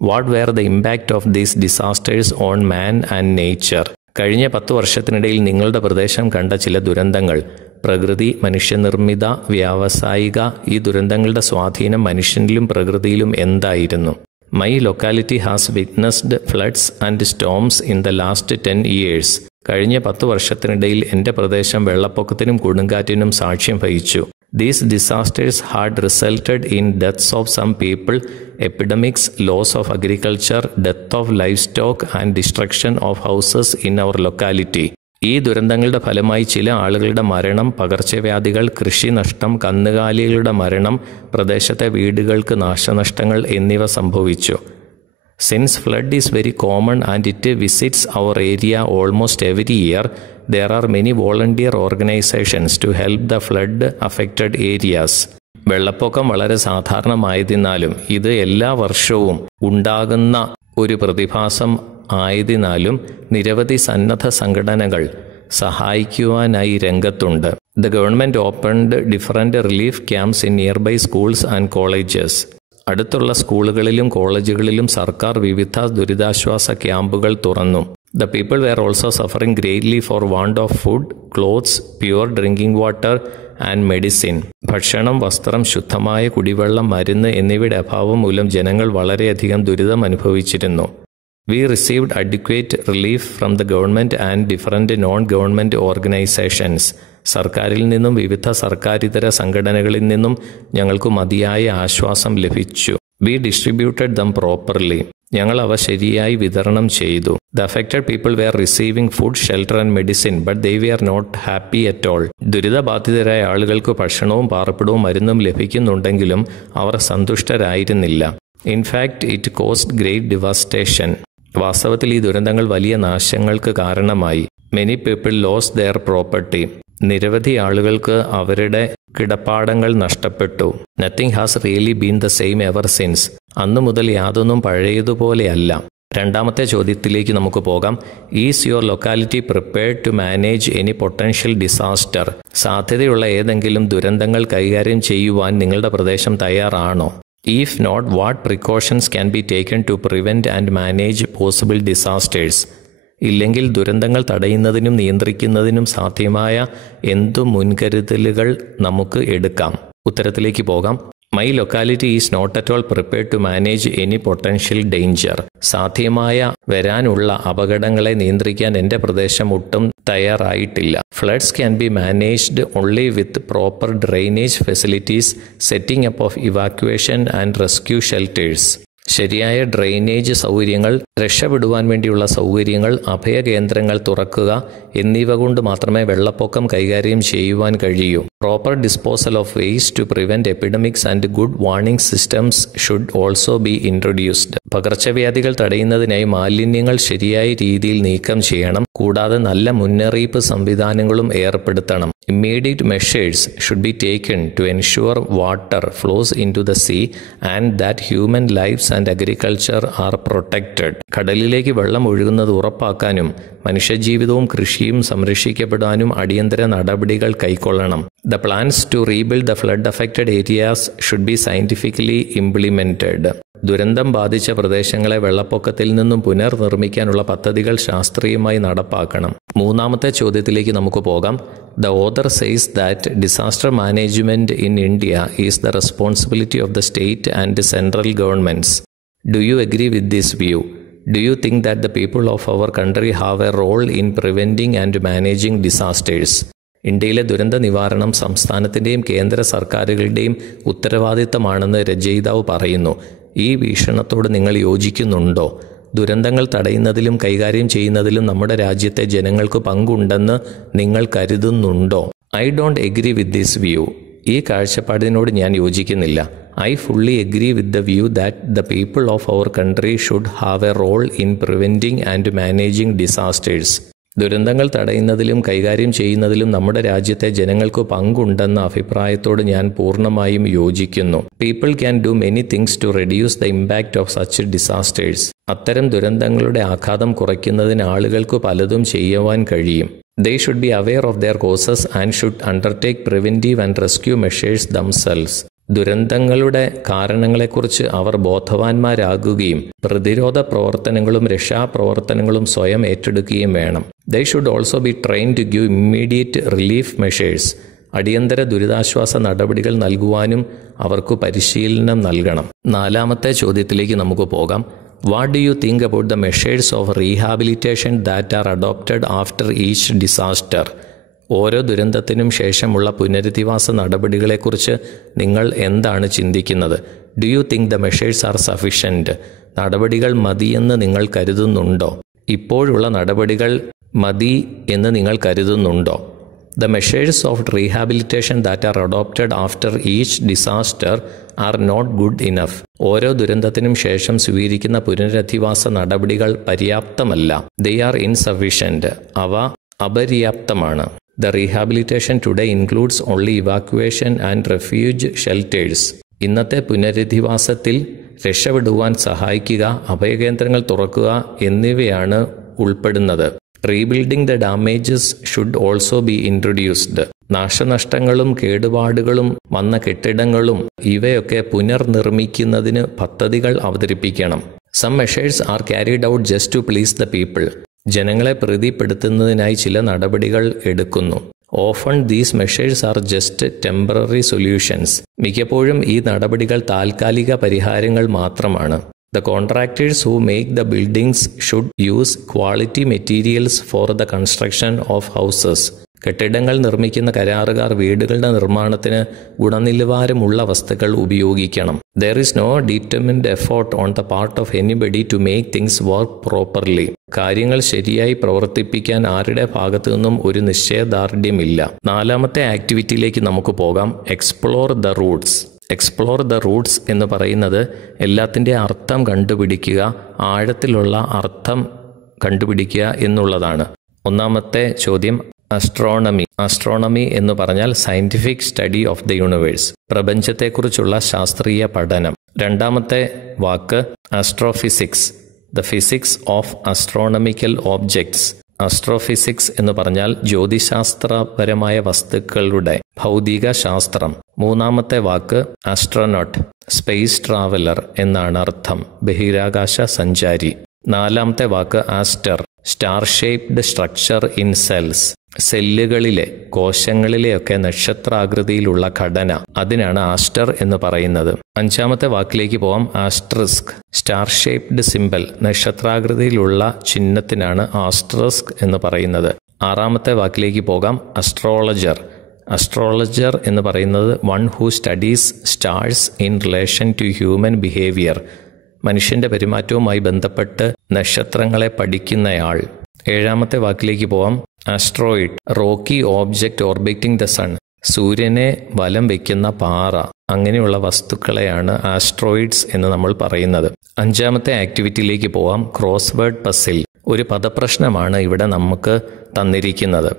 What were the impact of these disasters on man and nature? കഴിഞ്ഞ 10 വർഷത്തിനിടയിൽ നിങ്ങളുടെ പ്രദേശം കണ്ട ചില ദുരന്തങ്ങൾ, പ്രകൃതി, മനുഷ്യനിർമ്മിത, വ്യാവസായിക, ഈ ദുരന്തങ്ങളുടെ സ്വാധീനം മനുഷ്യനിലും പ്രകൃതിയിലും എന്തായിരുന്നു? My locality has witnessed floods and storms in the last 10 years. കഴിഞ്ഞ 10 വർഷത്തിനിടയിൽ എൻ്റെ പ്രദേശം വെള്ളപ്പൊക്കത്തിനും കൊടുങ്കാറ്റിനും സാക്ഷ്യം വഹിച്ചു. These disasters had resulted in deaths of some people, epidemics, loss of agriculture, death of livestock and destruction of houses in our locality. ഈ ദുരന്തങ്ങളുടെ ഫലമായി ചില ആളുകളുടെ മരണം, പകർച്ചവ്യാധികൾ, കൃഷിനഷ്ടം, കന്നുകാലികളുടെ മരണം, പ്രദേശത്തെ വീടുകൾക്ക് നാശനഷ്ടങ്ങൾ എന്നിവ സംഭവിച്ചു. Since flood is very common and it visits our area almost every year, there are many volunteer organizations to help the flood affected areas. വെള്ളപ്പൊക്കം വളരെ സാധാരണമായതിനാലും ഇത് എല്ലാ വർഷവും ഉണ്ടാകുന്ന ഒരു പ്രതിഭാസം ആയതിനാലും നിരവധി സന്നദ്ധ സംഘടനകൾ സഹായിക്കുവാനായി രംഗത്തുണ്ട്. The government opened different relief camps in nearby schools and colleges. അടുത്തുള്ള സ്കൂളുകളിലും കോളേജുകളിലും സർക്കാർ വിവിധ ദുരിതാശ്വാസ ക്യാമ്പുകൾ തുറന്നു. The people were also suffering greatly for want of food, clothes, pure drinking water and medicine. ഭക്ഷണം, വസ്ത്രം, ശുദ്ധമായ കുടിവെള്ളം, മരുന്ന് എന്നിവയുടെ അഭാവം മൂലം ജനങ്ങൾ വളരെയധികം ദുരിതം അനുഭവിച്ചിരുന്നു. We received adequate relief from the government and different non-government organizations. സർക്കാരിൽ നിന്നും വിവിധ സർക്കാരിതര സംഘടനകളിൽ നിന്നും ഞങ്ങൾക്ക് മതിയായ ആശ്വാസം ലഭിച്ചു. We distributed them properly. ഞങ്ങൾ അവ ശരിയായി വിതരണം ചെയ്തു. The affected people were receiving food, shelter and medicine, but they were not happy at all. ദുരിതബാധിതരായ ആളുകൾക്ക് ഭക്ഷണവും പാർപ്പിടവും മരുന്നും ലഭിക്കുന്നുണ്ടെങ്കിലും അവർ സന്തുഷ്ടരായിരുന്നില്ല. In fact, it caused great devastation. വാസ്തവത്തിൽ ഈ ദുരന്തങ്ങൾ വലിയ നാശങ്ങൾക്ക് കാരണമായി. Many people lost their property. നിരവധി ആളുകൾക്ക് അവരുടെ കിടപ്പാടങ്ങൾ നഷ്ടപ്പെട്ടു. Nothing has really been the same ever since. അന്നു മുതൽ യാതൊന്നും പഴയതുപോലെയല്ല. രണ്ടാമത്തെ ചോദ്യത്തിലേക്ക് നമുക്ക് പോകാം. Is your locality prepared to manage any potential disaster? സാധ്യതയുള്ള ഏതെങ്കിലും ദുരന്തങ്ങൾ കൈകാര്യം ചെയ്യുവാൻ നിങ്ങളുടെ പ്രദേശം തയ്യാറാണോ? If not, what precautions can be taken to prevent and manage possible disasters? ഇല്ലെങ്കിൽ ദുരന്തങ്ങൾ തടയുന്നതിനും നിയന്ത്രിക്കുന്നതിനും സാധ്യമായ എന്തു മുൻകരുതലുകൾ നമുക്ക് എടുക്കാം? ഉത്തരത്തിലേക്ക് പോകാം. My locality is not at all prepared to manage any potential danger. സാധ്യമായ വരാനുള്ള അപകടങ്ങളെ നിയന്ത്രിക്കാൻ എൻ്റെ പ്രദേശം ഒട്ടും തയ്യാറായിട്ടില്ല. Floods can be managed only with proper drainage facilities, setting up of evacuation and rescue shelters. ശരിയായ ഡ്രെയിനേജ് സൗകര്യങ്ങൾ, രക്ഷപ്പെടുവാൻ വേണ്ടിയുള്ള സൗകര്യങ്ങൾ, അഭയകേന്ദ്രങ്ങൾ തുറക്കുക എന്നിവ കൊണ്ട് മാത്രമേ വെള്ളപ്പൊക്കം കൈകാര്യം ചെയ്യുവാൻ കഴിയൂ. Proper disposal of waste to prevent epidemics and good warning systems should also be introduced. പകർച്ചവ്യാധികൾ തടയുന്നതിനായി മാലിന്യങ്ങൾ ശരിയായ രീതിയിൽ നീക്കം ചെയ്യണം. കൂടാതെ നല്ല മുന്നറിയിപ്പ് സംവിധാനങ്ങളും ഏർപ്പെടുത്തണം. Immediate measures should be taken to ensure water flows into the sea and that human lives and agriculture are protected. കടലിലേക്ക് വെള്ളം ഒഴുകുന്നത് ഉറപ്പാക്കാനും മനുഷ്യജീവിതവും കൃഷിയും സംരക്ഷിക്കപ്പെടാനും അടിയന്തര നടപടികൾ കൈക്കൊള്ളണം. The plans to rebuild the flood affected areas should be scientifically implemented. ദുരന്തം ബാധിച്ച പ്രദേശങ്ങളെ വെള്ളപ്പൊക്കത്തിൽ നിന്നും പുനർനിർമ്മിക്കാനുള്ള പദ്ധതികൾ ശാസ്ത്രീയമായി നടപ്പാക്കണം. മൂന്നാമത്തെ ചോദ്യത്തിലേക്ക് നമുക്ക് പോകാം. The author says that disaster management in India is the responsibility of the state and central governments. Do you agree with this view? Do you think that the people of our country have a role in preventing and managing disasters? ഇന്ത്യയിലെ ദുരന്ത നിവാരണം സംസ്ഥാനത്തിൻ്റെയും കേന്ദ്ര സർക്കാരുകളുടെയും ഉത്തരവാദിത്തമാണെന്ന് രചയിതാവ് പറയുന്നു. ഈ വീക്ഷണത്തോട് നിങ്ങൾ യോജിക്കുന്നുണ്ടോ? ദുരന്തങ്ങൾ തടയുന്നതിലും കൈകാര്യം ചെയ്യുന്നതിലും നമ്മുടെ രാജ്യത്തെ ജനങ്ങൾക്ക് പങ്കുണ്ടെന്ന് നിങ്ങൾ കരുതുന്നുണ്ടോ? I don't agree with this view. ഈ കാഴ്ചപ്പാടിനോട് ഞാൻ യോജിക്കുന്നില്ല. I fully agree with the view that the people of our country should have a role in preventing and managing disasters. ദുരന്തങ്ങൾ തടയുന്നതിലും കൈകാര്യം ചെയ്യുന്നതിലും നമ്മുടെ രാജ്യത്തെ ജനങ്ങൾക്ക് പങ്കുണ്ടെന്ന അഭിപ്രായത്തോട് ഞാൻ പൂർണ്ണമായും യോജിക്കുന്നു. People can do many things to reduce the impact of such disasters. അത്തരം ദുരന്തങ്ങളുടെ ആഘാതം കുറയ്ക്കുന്നതിന് ആളുകൾക്ക് പലതും ചെയ്യുവാൻ കഴിയും. They should be aware of their causes and should undertake preventive and rescue measures themselves. ദുരന്തങ്ങളുടെ കാരണങ്ങളെക്കുറിച്ച് അവർ ബോധവാന്മാരാകുകയും പ്രതിരോധ പ്രവർത്തനങ്ങളും രക്ഷാപ്രവർത്തനങ്ങളും സ്വയം ഏറ്റെടുക്കുകയും വേണം. They should also be trained to give immediate relief measures. അടിയന്തര ദുരിതാശ്വാസ നടപടികൾ നൽകുവാനും അവർക്ക് പരിശീലനം നൽകണം. നാലാമത്തെ ചോദ്യത്തിലേക്ക് നമുക്ക് പോകാം. What do you think about the measures of rehabilitation that are adopted after each disaster? ഓരോ ദുരന്തത്തിനും ശേഷമുള്ള പുനരധിവാസ നടപടികളെക്കുറിച്ച് നിങ്ങൾ എന്താണ് ചിന്തിക്കുന്നത്? Do you think the measures R sufficient? നടപടികൾ മതിയെന്ന് നിങ്ങൾ കരുതുന്നുണ്ടോ? ഇപ്പോഴുള്ള നടപടികൾ മതി എന്ന് നിങ്ങൾ കരുതുന്നുണ്ടോ? The measures of rehabilitation that are adopted after each disaster are not good enough. ഓരോ ദുരന്തത്തിനും ശേഷം സ്വീകരിക്കുന്ന പുനരധിവാസ നടപടികൾ പര്യാപ്തമല്ല. They are insufficient. അവ അപര്യാപ്തമാണ്. The rehabilitation today includes only evacuation and refuge shelters. ഇന്നത്തെ പുനരധിവാസത്തിൽ രക്ഷപ്പെടുവാൻ സഹായിക്കുക, അഭയകേന്ദ്രങ്ങൾ തുറക്കുക എന്നിവയാണ് ഉൾപ്പെടുന്നത്. Rebuilding the damages should also be introduced. നാശനഷ്ടങ്ങളും കേടുപാടുകളും വന്ന കെട്ടിടങ്ങളും ഇവയൊക്കെ പുനർനിർമ്മിക്കുന്നതിന് പദ്ധതികൾ അവതരിപ്പിക്കണം. Some measures are carried out just to please the people. ജനങ്ങളെ പ്രീതിപ്പെടുത്തുന്നതിനായി ചില നടപടികൾ എടുക്കുന്നു. Often these measures are just temporary solutions. മിക്കപ്പോഴും ഈ നടപടികൾ താൽക്കാലിക പരിഹാരങ്ങൾ മാത്രമാണ്. The contractors who make the buildings should use quality materials for the construction of houses. കെട്ടിടങ്ങൾ നിർമ്മിക്കുന്ന കരാറുകാർ വീടുകളുടെ നിർമ്മാണത്തിന് ഗുണനിലവാരമുള്ള വസ്തുക്കൾ ഉപയോഗിക്കണം. There is no determined effort on the part of anybody to make things work properly. കാര്യങ്ങൾ ശരിയായി പ്രവർത്തിപ്പിക്കാൻ ആരുടെ ഭാഗത്തു നിന്നും ഒരു നിശ്ചയദാർഢ്യമില്ല. നാലാമത്തെ ആക്ടിവിറ്റിയിലേക്ക് നമുക്ക് പോകാം. Explore the Roots. Explore the Roots എന്ന് പറയുന്നത് എല്ലാത്തിൻ്റെ അർത്ഥം കണ്ടുപിടിക്കുക, ആഴത്തിലുള്ള അർത്ഥം കണ്ടുപിടിക്കുക എന്നുള്ളതാണ്. ഒന്നാമത്തെ ചോദ്യം അസ്ട്രോണമി. അസ്ട്രോണമി എന്ന് പറഞ്ഞാൽ scientific study of the universe, പ്രപഞ്ചത്തെക്കുറിച്ചുള്ള ശാസ്ത്രീയ പഠനം. രണ്ടാമത്തെ വാക്ക് astrophysics, the physics of astronomical objects. Astrophysics എന്ന് പറഞ്ഞാൽ ജ്യോതിശാസ്ത്രപരമായ വസ്തുക്കളുടെ ഭൗതിക ശാസ്ത്രം. മൂന്നാമത്തെ വാക്ക് ആസ്ട്രോനോട്ട്, സ്പേസ് ട്രാവലർ എന്നാണ് അർത്ഥം, ബഹിരാകാശ സഞ്ചാരി. നാലാമത്തെ വാക്ക് aster, star shaped structure in cells. സെല്ലുകളിലെ, കോശങ്ങളിലെയൊക്കെ നക്ഷത്രാകൃതിയിലുള്ള ഘടന, അതിനാണ് ആസ്റ്റർ എന്ന് പറയുന്നത്. അഞ്ചാമത്തെ വാക്കിലേക്ക് പോവാം. ആസ്ട്രിസ്ക്, സ്റ്റാർ ഷേപ്ഡ് സിംബൽ, നക്ഷത്രാകൃതിയിലുള്ള ചിഹ്നത്തിനാണ് ആസ്ട്രിസ്ക് എന്ന് പറയുന്നത്. ആറാമത്തെ വാക്കിലേക്ക് പോകാം. അസ്ട്രോളജർ. അസ്ട്രോളജർ എന്ന് പറയുന്നത് one who studies stars in relation to human behaviour. മനുഷ്യന്റെ പെരുമാറ്റവുമായി ബന്ധപ്പെട്ട് നക്ഷത്രങ്ങളെ പഠിക്കുന്നയാൾ. 7ാമത്തെ വാക്കിലേക്ക് പോവാം. Asteroid, rocky object orbiting the sun. സൂര്യനെ വലം വയ്ക്കുന്ന പാറ, അങ്ങനെയുള്ള വസ്തുക്കളെയാണ് ആസ്ട്രോയിഡ്സ് എന്ന് നമ്മൾ പറയുന്നത്. 5ാമത്തെ ആക്ടിവിറ്റിയിലേക്ക് പോവാം. Crossword puzzle. ഒരു പദപ്രശ്നമാണ് ഇവിടെ നമുക്ക് തന്നിരിക്കുന്നത്.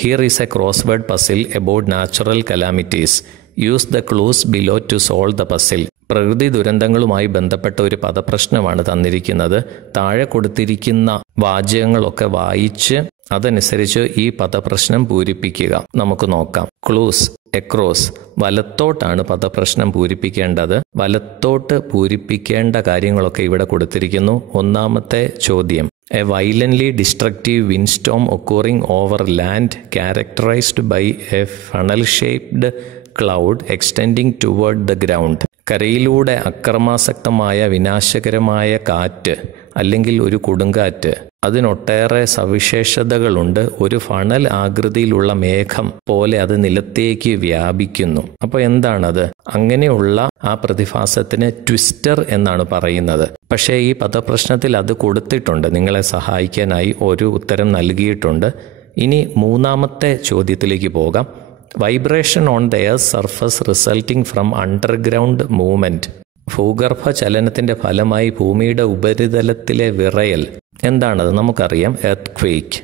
Here is a crossword puzzle about natural calamities. Use the clues below to solve the puzzle. പ്രകൃതി ദുരന്തങ്ങളുമായി ബന്ധപ്പെട്ട ഒരു പദപ്രശ്നമാണ് തന്നിരിക്കുന്നത്. താഴെ കൊടുത്തിരിക്കുന്ന വാചകങ്ങളൊക്കെ വായിച്ച് അതനുസരിച്ച് ഈ പദപ്രശ്നം പൂരിപ്പിക്കുക. നമുക്ക് നോക്കാം. ക്ലൂസ്. എക്രോസ്. വലത്തോട്ടാണ് പദപ്രശ്നം പൂരിപ്പിക്കേണ്ടത്. വലത്തോട്ട് പൂരിപ്പിക്കേണ്ട കാര്യങ്ങളൊക്കെ ഇവിടെ കൊടുത്തിരിക്കുന്നു. 1ാമത്തെ ചോദ്യം. A violently destructive windstorm occurring over land characterised by a funnel shaped cloud extending toward the ground. കരയിലൂടെ അക്രമാസക്തമായ വിനാശകരമായ കാറ്റ് അല്ലെങ്കിൽ ഒരു കൊടുങ്കാറ്റ്. അതിനൊട്ടേറെ സവിശേഷതകളുണ്ട്. ഒരു ഫണൽ ആകൃതിയിലുള്ള മേഘം പോലെ അത് നിലത്തേക്ക് വ്യാപിക്കുന്നു. അപ്പോൾ എന്താണത്? അങ്ങനെയുള്ള ആ പ്രതിഭാസത്തിന് ട്വിസ്റ്റർ എന്നാണ് പറയുന്നത്. പക്ഷേ ഈ പദപ്രശ്നത്തിൽ അത് കൊടുത്തിട്ടുണ്ട്. നിങ്ങളെ സഹായിക്കാനായി ഒരു ഉത്തരം നൽകിയിട്ടുണ്ട്. ഇനി 3ാമത്തെ ചോദ്യത്തിലേക്ക് പോകാം. Vibration on the air surface resulting from underground movement. ഭൂഗർഭ ചലനത്തിന്റെ ഫലമായി ഭൂമിയുടെ ഉപരിതലത്തിലെ വിറയൽ. എന്താണത്? നമുക്കറിയാം, എർത്ത് ക്വേക്ക്.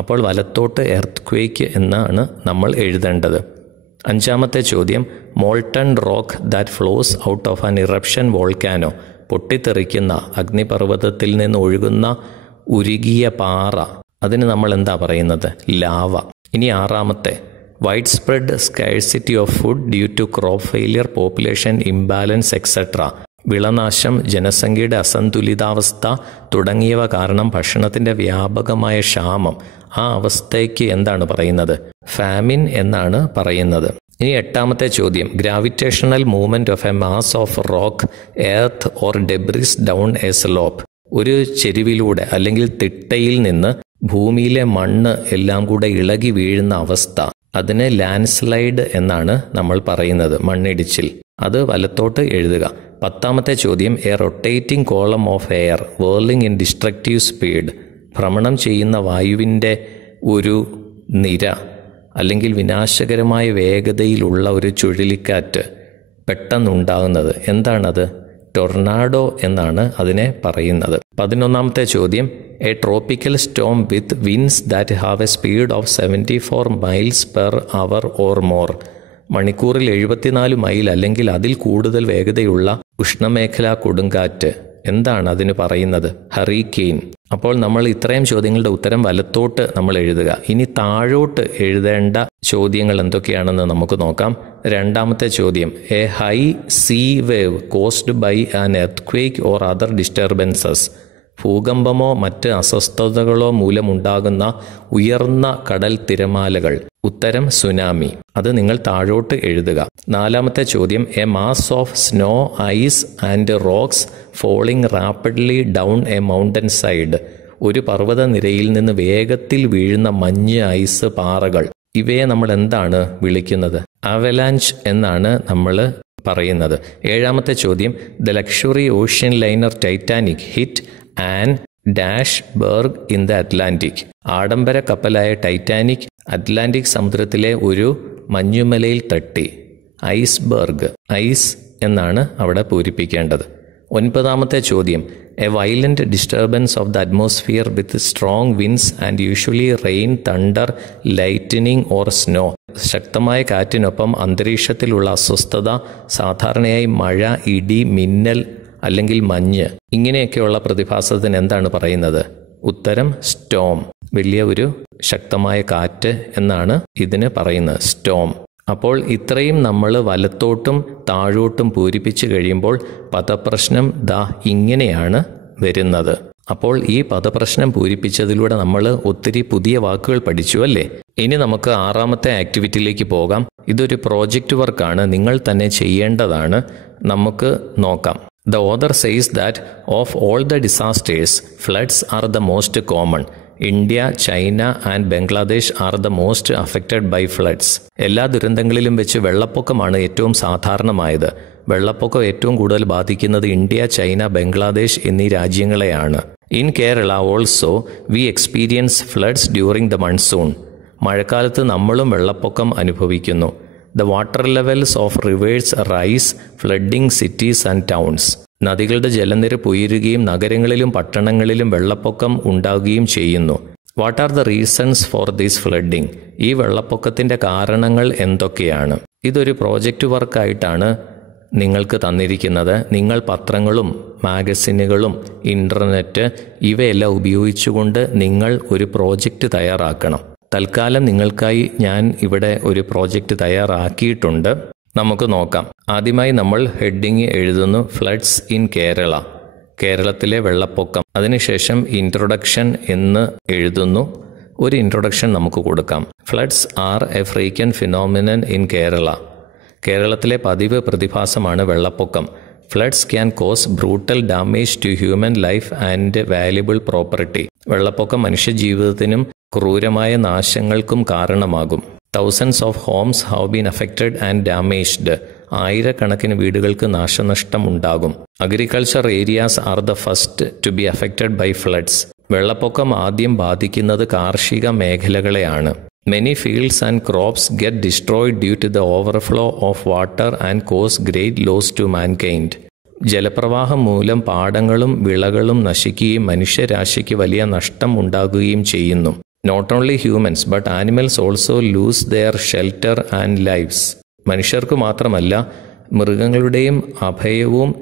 അപ്പോൾ വലത്തോട്ട് എർത്ത് ക്വേക്ക് എന്നാണ് നമ്മൾ എഴുതേണ്ടത്. 5ാമത്തെ ചോദ്യം. Molten rock that flows out of an eruption volcano. പൊട്ടിത്തെറിക്കുന്ന അഗ്നിപർവ്വതത്തിൽ നിന്ന് ഒഴുകുന്ന ഉരുകിയ പാറ. അതിന് നമ്മൾ എന്താ പറയുന്നത്? ലാവ. ഇനി 6ാമത്തെ. Wide spread scarcity of food due to crop failure, population imbalance etcetera. വിളനാശം, ജനസംഖ്യയുടെ അസന്തുലിതാവസ്ഥ തുടങ്ങിയവ കാരണം ഭക്ഷണത്തിന്റെ വ്യാപകമായ ക്ഷാമം. ആ അവസ്ഥയ്ക്ക് എന്താണ് പറയുന്നത്? ഫാമിൻ എന്നാണ് പറയുന്നത്. ഇനി 8ാമത്തെ ചോദ്യം. Gravitational movement of A mass of rock, earth or debris down A slope. ഒരു ചെരുവിലൂടെ അല്ലെങ്കിൽ തിട്ടയിൽ നിന്ന് ഭൂമിയിലെ മണ്ണ് എല്ലാം കൂടെ ഇളകി വീഴുന്ന അവസ്ഥ. അതിന് ലാൻഡ് സ്ലൈഡ് എന്നാണ് നമ്മൾ പറയുന്നത്, മണ്ണിടിച്ചിൽ. അത് വലത്തോട്ട് എഴുതുക. 10ാമത്തെ ചോദ്യം. A rotating column of air whirling in destructive speed. ഭ്രമണം ചെയ്യുന്ന വായുവിൻ്റെ ഒരു നിര അല്ലെങ്കിൽ വിനാശകരമായ വേഗതയിലുള്ള ഒരു ചുഴലിക്കാറ്റ് പെട്ടെന്നുണ്ടാകുന്നത്. എന്താണത്? ടൊർണാഡോ എന്നാണ് അതിനെ പറയുന്നത്. 11ാമത്തെ ചോദ്യം. A tropical Storm with winds that have A speed of 74 miles per hour or more. മണിക്കൂറിൽ 74 മൈൽ അല്ലെങ്കിൽ അതിൽ കൂടുതൽ വേഗതയുള്ള ഉഷ്ണമേഖലാ കൊടുങ്കാറ്റ്. എന്താണ് അതിന് പറയുന്നത്? ഹറിക്കെയിൻ. അപ്പോൾ നമ്മൾ ഇത്രയും ചോദ്യങ്ങളുടെ ഉത്തരം വലത്തോട്ട് നമ്മൾ എഴുതുക. ഇനി താഴോട്ട് എഴുതേണ്ട ചോദ്യങ്ങൾ എന്തൊക്കെയാണെന്ന് നമുക്ക് നോക്കാം. 2ാമത്തെ ചോദ്യം. A high sea wave caused by an earthquake or other disturbances. ഭൂകമ്പമോ മറ്റ് അസ്വസ്ഥതകളോ മൂലമുണ്ടാകുന്ന ഉയർന്ന കടൽ തിരമാലകൾ. ഉത്തരം സുനാമി. അത് നിങ്ങൾ താഴോട്ട് എഴുതുക. 4ാമത്തെ ചോദ്യം. A mass of snow, ice and rocks falling rapidly down a mountain side. ഒരു പർവ്വത നിരയിൽ നിന്ന് വേഗത്തിൽ വീഴുന്ന മഞ്ഞ്, ഐസ്, പാറകൾ. ഇവയെ നമ്മൾ എന്താണ് വിളിക്കുന്നത്? അവലാഞ്ച് എന്നാണ് നമ്മൾ പറയുന്നത്. 7ാമത്തെ ചോദ്യം. The luxury ocean liner Titanic hit an dash berg in the Atlantic. ആഡംബര കപ്പലായ ടൈറ്റാനിക് അറ്റ്ലാന്റിക് സമുദ്രത്തിലെ ഒരു മഞ്ഞുമലയിൽ തട്ടി. ഐസ്ബർഗ്. ഐസ് എന്നാണ് അവിടെ പൂരിപ്പിക്കേണ്ടത്. 9ാമത്തെ ചോദ്യം. A violent disturbance of the atmosphere with strong winds and usually rain, thunder, lightening or snow. ശക്തമായ കാറ്റിനൊപ്പം അന്തരീക്ഷത്തിലുള്ള അസ്വസ്ഥത, സാധാരണയായി മഴ, ഇടി, മിന്നൽ അല്ലെങ്കിൽ മഞ്ഞ്. ഇങ്ങനെയൊക്കെയുള്ള പ്രതിഭാസത്തിന് എന്താണ് പറയുന്നത്? ഉത്തരം സ്റ്റോം. വലിയ ഒരു ശക്തമായ കാറ്റ് എന്നാണ് ഇതിന് പറയുന്നത്, സ്റ്റോം. അപ്പോൾ ഇത്രയും നമ്മൾ വലത്തോട്ടും താഴോട്ടും പൂരിപ്പിച്ചു കഴിയുമ്പോൾ പദപ്രശ്നം ദാ ഇങ്ങനെയാണ് വരുന്നത്. അപ്പോൾ ഈ പദപ്രശ്നം പൂരിപ്പിച്ചതിലൂടെ നമ്മൾ ഒത്തിരി പുതിയ വാക്കുകൾ പഠിച്ചു അല്ലേ? ഇനി നമുക്ക് 6ാമത്തെ ആക്ടിവിറ്റിയിലേക്ക് പോകാം. ഇതൊരു പ്രോജക്റ്റ് വർക്കാണ്, നിങ്ങൾ തന്നെ ചെയ്യേണ്ടതാണ്. നമുക്ക് നോക്കാം. The author says that of all the disasters, floods are the most common. India, China and Bangladesh are the most affected by floods. എല്ലാ ദുരന്തങ്ങളിലും വെച്ച് വെള്ളപ്പൊക്കമാണ് ഏറ്റവും സാധാരണമായത്. വെള്ളപ്പൊക്കം ഏറ്റവും കൂടുതൽ ബാധിക്കുന്നത് ഇന്ത്യ, ചൈന, ബംഗ്ലാദേശ് എന്നീ രാജ്യങ്ങളെയാണ്. In Kerala also we experience floods during the monsoon. മഴക്കാലത്ത് നമ്മളും വെള്ളപ്പൊക്കം അനുഭവിക്കുന്നു. The water levels of rivers rise, flooding cities and towns. നദികളുടെ ജലനിരപ്പ് ഉയരുകയും നഗരങ്ങളിലും പട്ടണങ്ങളിലും വെള്ളപ്പൊക്കം ഉണ്ടാകുകയും ചെയ്യുന്നു. What are the reasons for this flooding? ഈ വെള്ളപ്പൊക്കത്തിൻ്റെ കാരണങ്ങൾ എന്തൊക്കെയാണ്? ഇതൊരു പ്രോജക്റ്റ് വർക്കായിട്ടാണ് നിങ്ങൾക്ക് തന്നിരിക്കുന്നത്. നിങ്ങൾ പത്രങ്ങളും മാഗസിനുകളും ഇൻ്റർനെറ്റ് ഇവയെല്ലാം ഉപയോഗിച്ചുകൊണ്ട് നിങ്ങൾ ഒരു പ്രോജക്റ്റ് തയ്യാറാക്കണം. തൽക്കാലം നിങ്ങൾക്കായി ഞാൻ ഇവിടെ ഒരു പ്രോജക്റ്റ് തയ്യാറാക്കിയിട്ടുണ്ട്. നമുക്ക് നോക്കാം. ആദ്യമായി നമ്മൾ ഹെഡിങ് എഴുതുന്നു, ഫ്ലഡ്സ് ഇൻ കേരള, കേരളത്തിലെ വെള്ളപ്പൊക്കം. അതിനുശേഷം ഇൻട്രൊഡക്ഷൻ എന്ന് എഴുതുന്നു. ഒരു ഇൻട്രൊഡക്ഷൻ നമുക്ക് കൊടുക്കാം. Floods are a frequent phenomenon in Kerala. കേരളത്തിലെ പതിവ് പ്രതിഭാസമാണ് വെള്ളപ്പൊക്കം. Floods can cause brutal damage to human life and valuable property. വെള്ളപ്പൊക്കം മനുഷ്യജീവിതത്തിനും ക്രൂരമായ നാശങ്ങൾക്കും കാരണമാകും. Thousands of homes have been affected and damaged. ആയിരക്കണക്കിന് വീടുകൾക്ക് നാശനഷ്ടം ഉണ്ടാകും. Agriculture areas are the first to be affected by floods. വെള്ളപ്പൊക്കം ആദ്യം ബാധിക്കുന്നത് കാർഷിക മേഖലകളെയാണ്. Many fields and crops get destroyed due to the overflow of water and cause great loss to mankind. ജലപ്രവാഹം മൂലം പാടങ്ങളും വിളകളും നശിക്കുകയും മനുഷ്യരാശിക്ക് വലിയ നഷ്ടം ഉണ്ടാകുകയും ചെയ്യുന്നു. Not only humans but animals also lose their shelter and lives. മനുഷ്യർക്ക് മാത്രമല്ല മൃഗങ്ങളുടെയും അഭയവും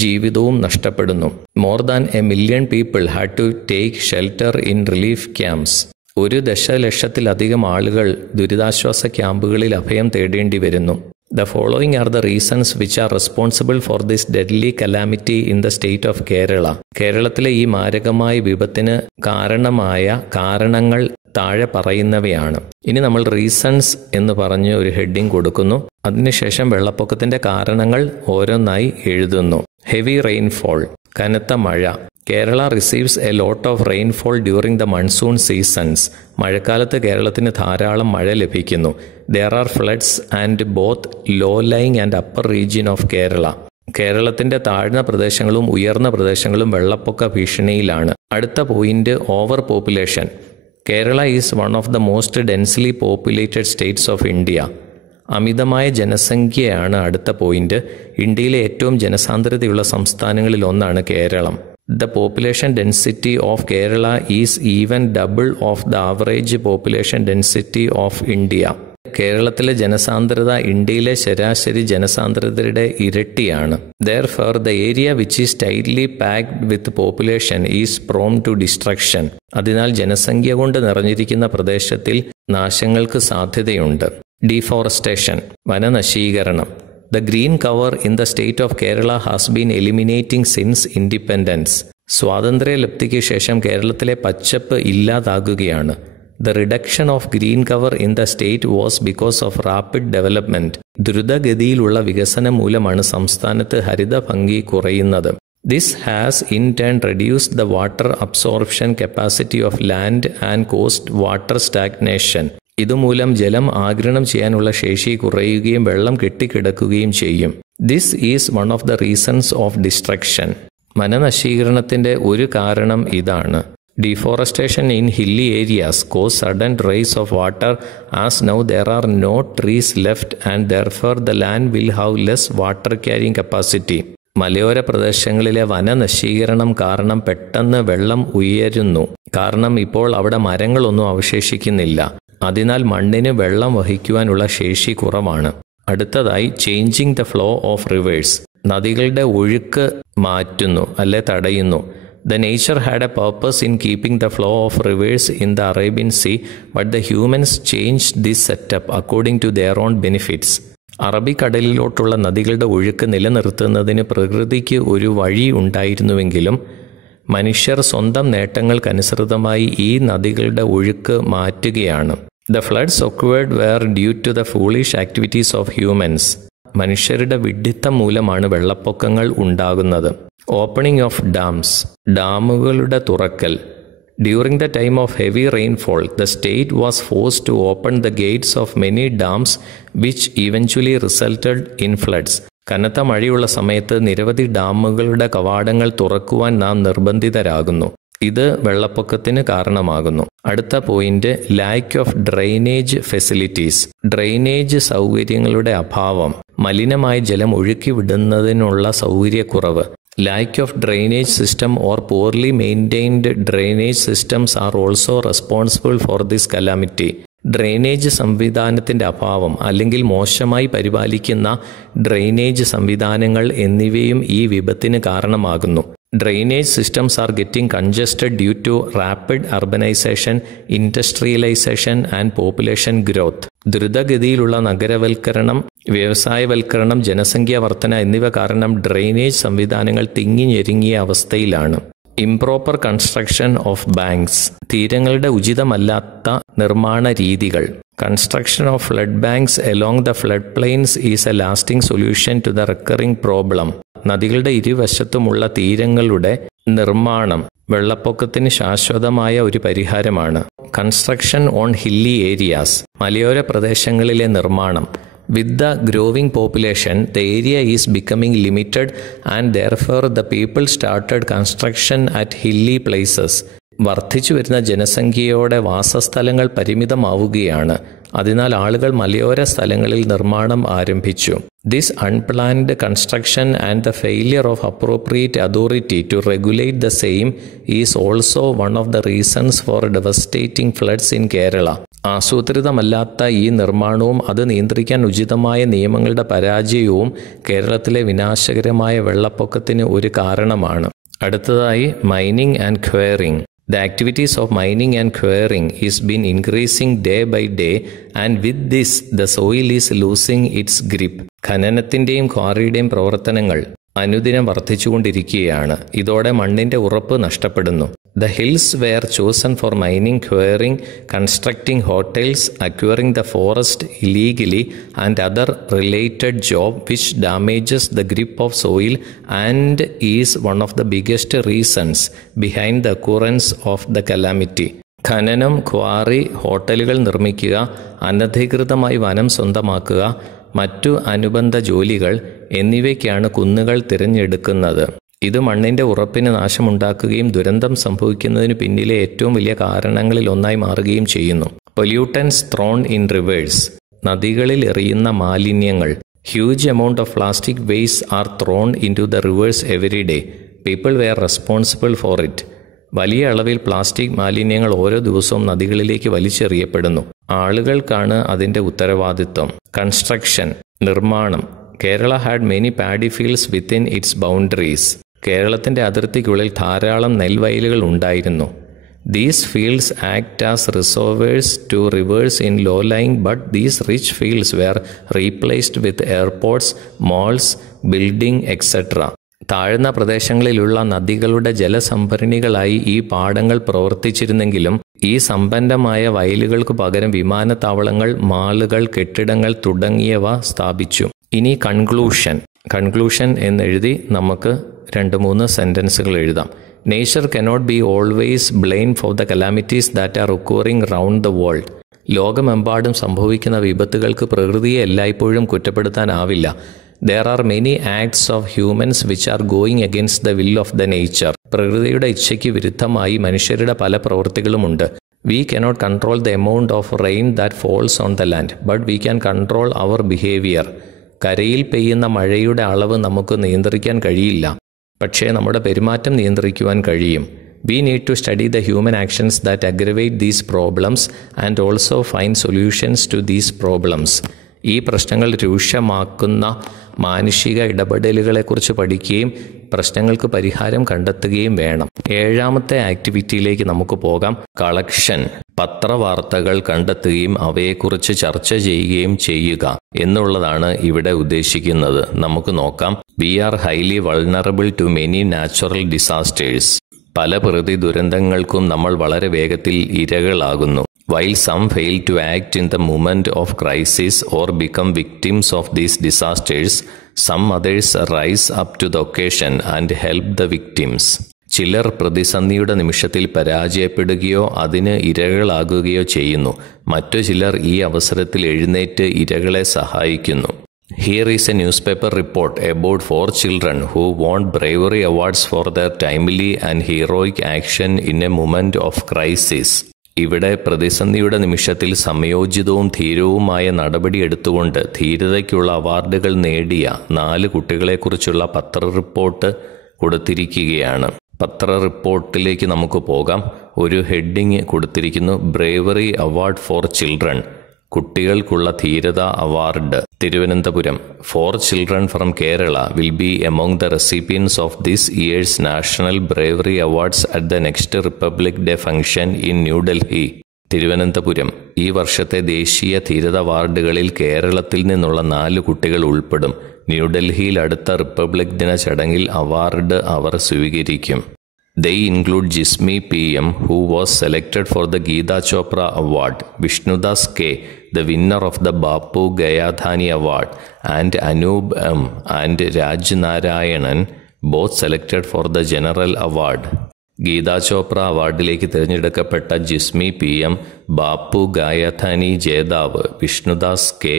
ജീവിതവും നഷ്ടപ്പെടുന്നു. More than 1 million people had to take shelter in relief camps. 1 ദശലക്ഷത്തിലധികം ആളുകൾ ദുരിതാശ്വാസ ക്യാമ്പുകളിൽ അഭയം തേടേണ്ടി വരുന്നു. The following are the reasons which are responsible for this deadly calamity in the state of Kerala. കേരളത്തിലെ ഈ മാരകമായ വിപത്തിന് കാരണമായ കാരണങ്ങൾ താഴെ പറയുന്നവയാണ്. ഇനി നമ്മൾ റീസൺസ് എന്ന് പറഞ്ഞ് ഒരു ഹെഡിങ് കൊടുക്കുന്നു. അതിനുശേഷം വെള്ളപ്പൊക്കത്തിന്റെ കാരണങ്ങൾ ഓരോന്നായി എഴുതുന്നു. ഹെവി റെയിൻഫോൾ, കനത്ത മഴ. Kerala receives a lot of rainfall during the monsoon seasons. മഴക്കാലത്ത് കേരളത്തിന് ധാരാളം മഴ ലഭിക്കുന്നു. There are floods and both low lying and upper region of Kerala. കേരളത്തിന്റെ താഴ്ന്ന പ്രദേശങ്ങളും ഉയർന്ന പ്രദേശങ്ങളും വെള്ളപ്പൊക്ക ഭീഷണിയിലാണ്. അടുത്ത point, over population. Kerala is one of the most densely populated states of India. അമിതമായ ജനസംഖ്യയാണ് അടുത്ത പോയിന്റ്. ഇന്ത്യയിലെ ഏറ്റവും ജനസാന്ദ്രതയുള്ള സംസ്ഥാനങ്ങളിൽ ഒന്നാണ് Keralam. The population density of Kerala is even double of the average population density of India. കേരളത്തിലെ ജനസാന്ദ്രത ഇന്ത്യയിലെ ശരാശരി ജനസാന്ദ്രതയുടെ ഇരട്ടിയാണ്. Therefore, the area which is tightly packed with population is prone to destruction. അതിനാൽ ജനസംഖ്യ കൊണ്ട് നിറഞ്ഞിരിക്കുന്ന പ്രദേശത്തിൽ നാശങ്ങൾക്ക് സാധ്യതയുണ്ട്. Deforestation, വനനശീകരണം. The green cover in the state of Kerala has been eliminating since independence. സ്വാതന്ത്ര്യലബ്ധിക്ക് ശേഷം കേരളത്തിലെ പച്ചപ്പ് ഇല്ലാതാകുകയാണ്. The reduction of green cover in the state was because of rapid development. ദ്രുതഗതിയിലുള്ള വികസനം മൂലമാണ് സംസ്ഥാനത്ത് ഹരിതഭംഗി കുറയുന്നത്. This has in turn reduced the water absorption capacity of land and caused water stagnation. ഇതുമൂലം ജലം ആഗിരണം ചെയ്യാനുള്ള ശേഷി കുറയുകയും വെള്ളം കെട്ടിക്കിടക്കുകയും ചെയ്യും. This is one of the reasons of destruction. വനനശീകരണത്തിന്റെ ഒരു കാരണം ഇതാണ്. Deforestation in hilly areas cause sudden rise of water as now there are no trees left and therefore the land will have less water carrying capacity. മലയോര പ്രദേശങ്ങളിലെ വനനശീകരണം കാരണം പെട്ടെന്ന് വെള്ളം ഉയരുന്നു. കാരണം ഇപ്പോൾ അവിടെ മരങ്ങളൊന്നും അവശേഷിക്കുന്നില്ല. അതിനാൽ മണ്ണിന് വെള്ളം വഹിക്കുവാനുള്ള ശേഷി കുറവാണ്. അടുത്തതായി, changing the flow of reverse. നദികളുടെ ഒഴുക്ക് മാറ്റുന്നു അല്ലെ തടയുന്നു. The nature had a purpose in keeping the flow of rivers in the Arabian Sea, but the humans changed this setup according to their own benefits. അറബിക്കടലിലോട്ടുള്ള നദികളുടെ ഒഴുക്ക് നിലനിർത്തുന്നതിന് പ്രകൃതിക്ക് ഒരു വഴി ഉണ്ടായിരുന്നുവെങ്കിലും മനുഷ്യർ സ്വന്തം നേട്ടങ്ങൾക്കനുസൃതമായി ഈ നദികളുടെ ഒഴുക്ക് മാറ്റുകയാണ്. The floods occurred were due to the foolish activities of humans. മനുഷ്യരുടെ വിഡ്ഢിത്തം മൂലമാണ് വെള്ളപ്പൊക്കങ്ങൾ ഉണ്ടാകുന്നത്. ഓപ്പണിംഗ് ഓഫ് ഡാംസ്, ഡാമുകളുടെ തുറക്കൽ. During the time of heavy rainfall, the state was forced to open the gates of many dams, which eventually resulted in floods. കനത്ത മഴയുള്ള സമയത്ത് നിരവധി ഡാമുകളുടെ കവാടങ്ങൾ തുറക്കുവാൻ നാം നിർബന്ധിതരാകുന്നു. ഇത് വെള്ളപ്പൊക്കത്തിന് കാരണമാകുന്നു. അടുത്ത point, lack of drainage facilities. Drainage സൗകര്യങ്ങളുടെ അഭാവം, മലിനമായ ജലം ഒഴുക്കി വിടുന്നതിനുള്ള സൗകര്യക്കുറവ്. Lack of drainage system or poorly maintained drainage systems are also responsible for this calamity. Drainage സംവിധാനത്തിൻ്റെ അഭാവം അല്ലെങ്കിൽ മോശമായി പരിപാലിക്കുന്ന ഡ്രെയിനേജ് സംവിധാനങ്ങൾ എന്നിവയും ഈ വിപത്തിന് കാരണമാകുന്നു. Drainage systems are getting congested due to rapid urbanization, industrialization and population growth. ദ്രുതഗതിയിലുള്ള നഗരവൽക്കരണം, വ്യവസായവൽക്കരണം, ജനസംഖ്യാ വർധന എന്നിവ കാരണം ഡ്രെയിനേജ് സംവിധാനങ്ങൾ തിങ്ങിഞ്ഞെരുങ്ങിയ അവസ്ഥയിലാണ്. Improper construction of banks. തീരങ്ങളുടെ ഉചിതമല്ലാത്ത നിർമ്മാണ രീതികൾ. Construction of flood banks along the floodplains is a lasting solution to the recurring problem. നദികളുടെ ഇരുവശത്തുമുള്ള തീരങ്ങളുടെ നിർമ്മാണം വെള്ളപ്പൊക്കത്തിന് ശാശ്വതമായ ഒരു പരിഹാരമാണ്. Construction on hilly areas. മലയോര പ്രദേശങ്ങളിലെ നിർമ്മാണം. With the growing population, the area is becoming limited and therefore the people started construction at hilly places. വർദ്ധിച്ചു വരുന്ന ജനസംഖ്യയോടെ വാസസ്ഥലങ്ങൾ പരിമിതമാവുകയാണ്. അതിനാൽ ആളുകൾ മലയോര സ്ഥലങ്ങളിൽ നിർമ്മാണം ആരംഭിച്ചു. This unplanned construction and the failure of appropriate authority to regulate the same is also one of the reasons for devastating floods in Kerala. ആസൂത്രിതമല്ലാത്ത ഈ നിർമ്മാണവും അത് നിയന്ത്രിക്കാൻ ഉചിതമായ നിയമങ്ങളുടെ പരാജയവും കേരളത്തിലെ വിനാശകരമായ വെള്ളപ്പൊക്കത്തിന് ഒരു കാരണമാണ്. അടുത്തതായി mining and quarrying. The activities of mining and quarrying is been increasing day by day and with this the soil is losing its grip. ഖനനത്തിൻ്റെയും ക്വാറിയുടെയും പ്രവർത്തനങ്ങൾ അനുദിനം വർദ്ധിച്ചുകൊണ്ടിരിക്കുകയാണ്. ഇതോടെ മണ്ണിൻ്റെ ഉറപ്പ് നഷ്ടപ്പെടുന്നു. The hills were chosen for mining, quarrying, constructing hotels, acquiring the forest illegally and other related job which damages the grip of soil and is one of the biggest reasons behind the occurrence of the calamity. ഖനനം, quarry, ഹോട്ടലുകൾ നിർമ്മിക്കുക, അനധികൃതമായി വനം സ്വന്തമാക്കുക, മറ്റു അനുബന്ധ ജോലികൾ എന്നിവയ്ക്കാണ് കുന്നുകൾ തിരഞ്ഞെടുക്കുന്നത്. ഇത് മണ്ണിൻ്റെ ഉറപ്പിന് നാശമുണ്ടാക്കുകയും ദുരന്തം സംഭവിക്കുന്നതിന് പിന്നിലെ ഏറ്റവും വലിയ കാരണങ്ങളിൽ ഒന്നായി മാറുകയും ചെയ്യുന്നു. Pollutants thrown in rivers. നദികളിൽ എറിയുന്ന മാലിന്യങ്ങൾ. Huge amount of plastic waste are thrown into the rivers every day. People were responsible for it. വലിയ അളവിൽ പ്ലാസ്റ്റിക് മാലിന്യങ്ങൾ ഓരോ ദിവസവും നദികളിലേക്ക് വലിച്ചെറിയപ്പെടുന്നു. ആളുകൾക്കാണ് അതിൻ്റെ ഉത്തരവാദിത്വം. കൺസ്ട്രക്ഷൻ, നിർമ്മാണം. Kerala had many paddy fields within it's boundaries. കേരളത്തിൻ്റെ അതിർത്തിക്കുള്ളിൽ ധാരാളം നെൽവയലുകൾ ഉണ്ടായിരുന്നു. These fields act as reservoirs to rivers in low-lying, but these rich fields were replaced with airports, malls, building, etc. താഴ്ന്ന പ്രദേശങ്ങളിലുള്ള നദികളുടെ ജലസംഭരണികളായി ഈ പാടങ്ങൾ പ്രവർത്തിച്ചിരുന്നെങ്കിലും ഈ സമ്പന്നമായ വയലുകൾക്ക് പകരം വിമാനത്താവളങ്ങൾ, മാളുകൾ, കെട്ടിടങ്ങൾ തുടങ്ങിയവ സ്ഥാപിച്ചു. ഇനി കൺക്ലൂഷൻ എന്നെഴുതി നമുക്ക് 2-3 സെന്റൻസുകൾ എഴുതാം. Nature cannot be always blame for the calamities that are occurring round the world. ലോകമെമ്പാടും സംഭവിക്കുന്ന വിപത്തുകൾക്ക് പ്രകൃതിയെ എല്ലായ്പ്പോഴും കുറ്റപ്പെടുത്താനാവില്ല. There are many acts of humans which are going against the will of the nature. പ്രകൃതിയുടെ ഇച്ഛയ്ക്ക് വിരുദ്ധമായി മനുഷ്യരുടെ പല പ്രവൃത്തികളുമുണ്ട്. We cannot control the amount of rain that falls on the land, but we can control our behavior. കരയിൽ പെയ്യുന്ന മഴയുടെ അളവ് നമുക്ക് നിയന്ത്രിക്കാൻ കഴിയില്ല, പക്ഷേ നമ്മുടെ പെരുമാറ്റം നിയന്ത്രിക്കുവാൻ കഴിയും. We need to study the human actions that aggravate these problems and also find solutions to these problems. ഈ പ്രശ്നങ്ങൾ രൂക്ഷമാക്കുന്ന മാനുഷിക ഇടപെടലുകളെക്കുറിച്ച് പഠിക്കുകയും പ്രശ്നങ്ങൾക്ക് പരിഹാരം കണ്ടെത്തുകയും വേണം. 7ാമത്തെ ആക്ടിവിറ്റിയിലേക്ക് നമുക്ക് പോകാം. കളക്ഷൻ. പത്രവാർത്തകൾ കണ്ടെത്തുകയും അവയെക്കുറിച്ച് ചർച്ച ചെയ്യുകയും ചെയ്യുക എന്നുള്ളതാണ് ഇവിടെ ഉദ്ദേശിക്കുന്നത്. നമുക്ക് നോക്കാം. We are highly vulnerable to many natural disasters. പല പ്രകൃതി ദുരന്തങ്ങൾക്കും നമ്മൾ വളരെ വേഗത്തിൽ ഇരകളാകുന്നു. While some fail to act in the moment of crisis or become victims of these disasters, some others rise up to the occasion and help the victims. ചിലർ പ്രതിസന്ധിയുടെ നിമിഷത്തിൽ പരാജയപ്പെടുകയോ അതിന് ഇരകളാകുകയോ ചെയ്യുന്നു. മറ്റു ചിലർ ഈ അവസരത്തിൽ എഴുന്നേറ്റ് ഇരകളെ സഹായിക്കുന്നു. Here is a newspaper report about 4 children who won bravery awards for their timely and heroic action in a moment of crisis. ഇവിടെ പ്രതിസന്ധിയുടെ നിമിഷത്തിൽ സമയോചിതവും ധീരവുമായ നടപടി എടുത്തുകൊണ്ട് ധീരതയ്ക്കുള്ള അവാർഡുകൾ നേടിയ 4 കുട്ടികളെക്കുറിച്ചുള്ള പത്ര റിപ്പോർട്ട് കൊടുത്തിരിക്കുകയാണ്. പത്ര റിപ്പോർട്ടിലേക്ക് നമുക്ക് പോകാം. ഒരു ഹെഡിങ് കൊടുത്തിരിക്കുന്നു, ബ്രേവറി അവാർഡ് ഫോർ ചിൽഡ്രൻ, കുട്ടികൾക്കുള്ള ധീരത award. Thiruvananthapuram, 4 children from Kerala will be among the recipients of this year's National Bravery Awards at the next Republic Day function in New Delhi. Thiruvananthapuram, ഈ വർഷത്തെ ദേശീയ ധീരത അവാർഡുകളിൽ കേരളത്തിൽ നിന്നുള്ള 4 കുട്ടികൾ ഉൾപ്പെടും. ന്യൂഡൽഹിയിൽ അടുത്ത റിപ്പബ്ലിക് ദിന ചടങ്ങിൽ അവാർഡ് അവർ സ്വീകരിക്കും. They include Jismi PM, who was selected for the Geeta Chopra Award, Vishnudas K, the winner of the Bapu Gayadhani Award, and Anub M and Raj Narayanan, both selected for the General Award. Geetha Chopra അവാർഡിലേക്ക് തിരഞ്ഞെടുക്കപ്പെട്ട Jismi PM, Bapu ഗായധാനി ജേതാവ് Vishnudas K,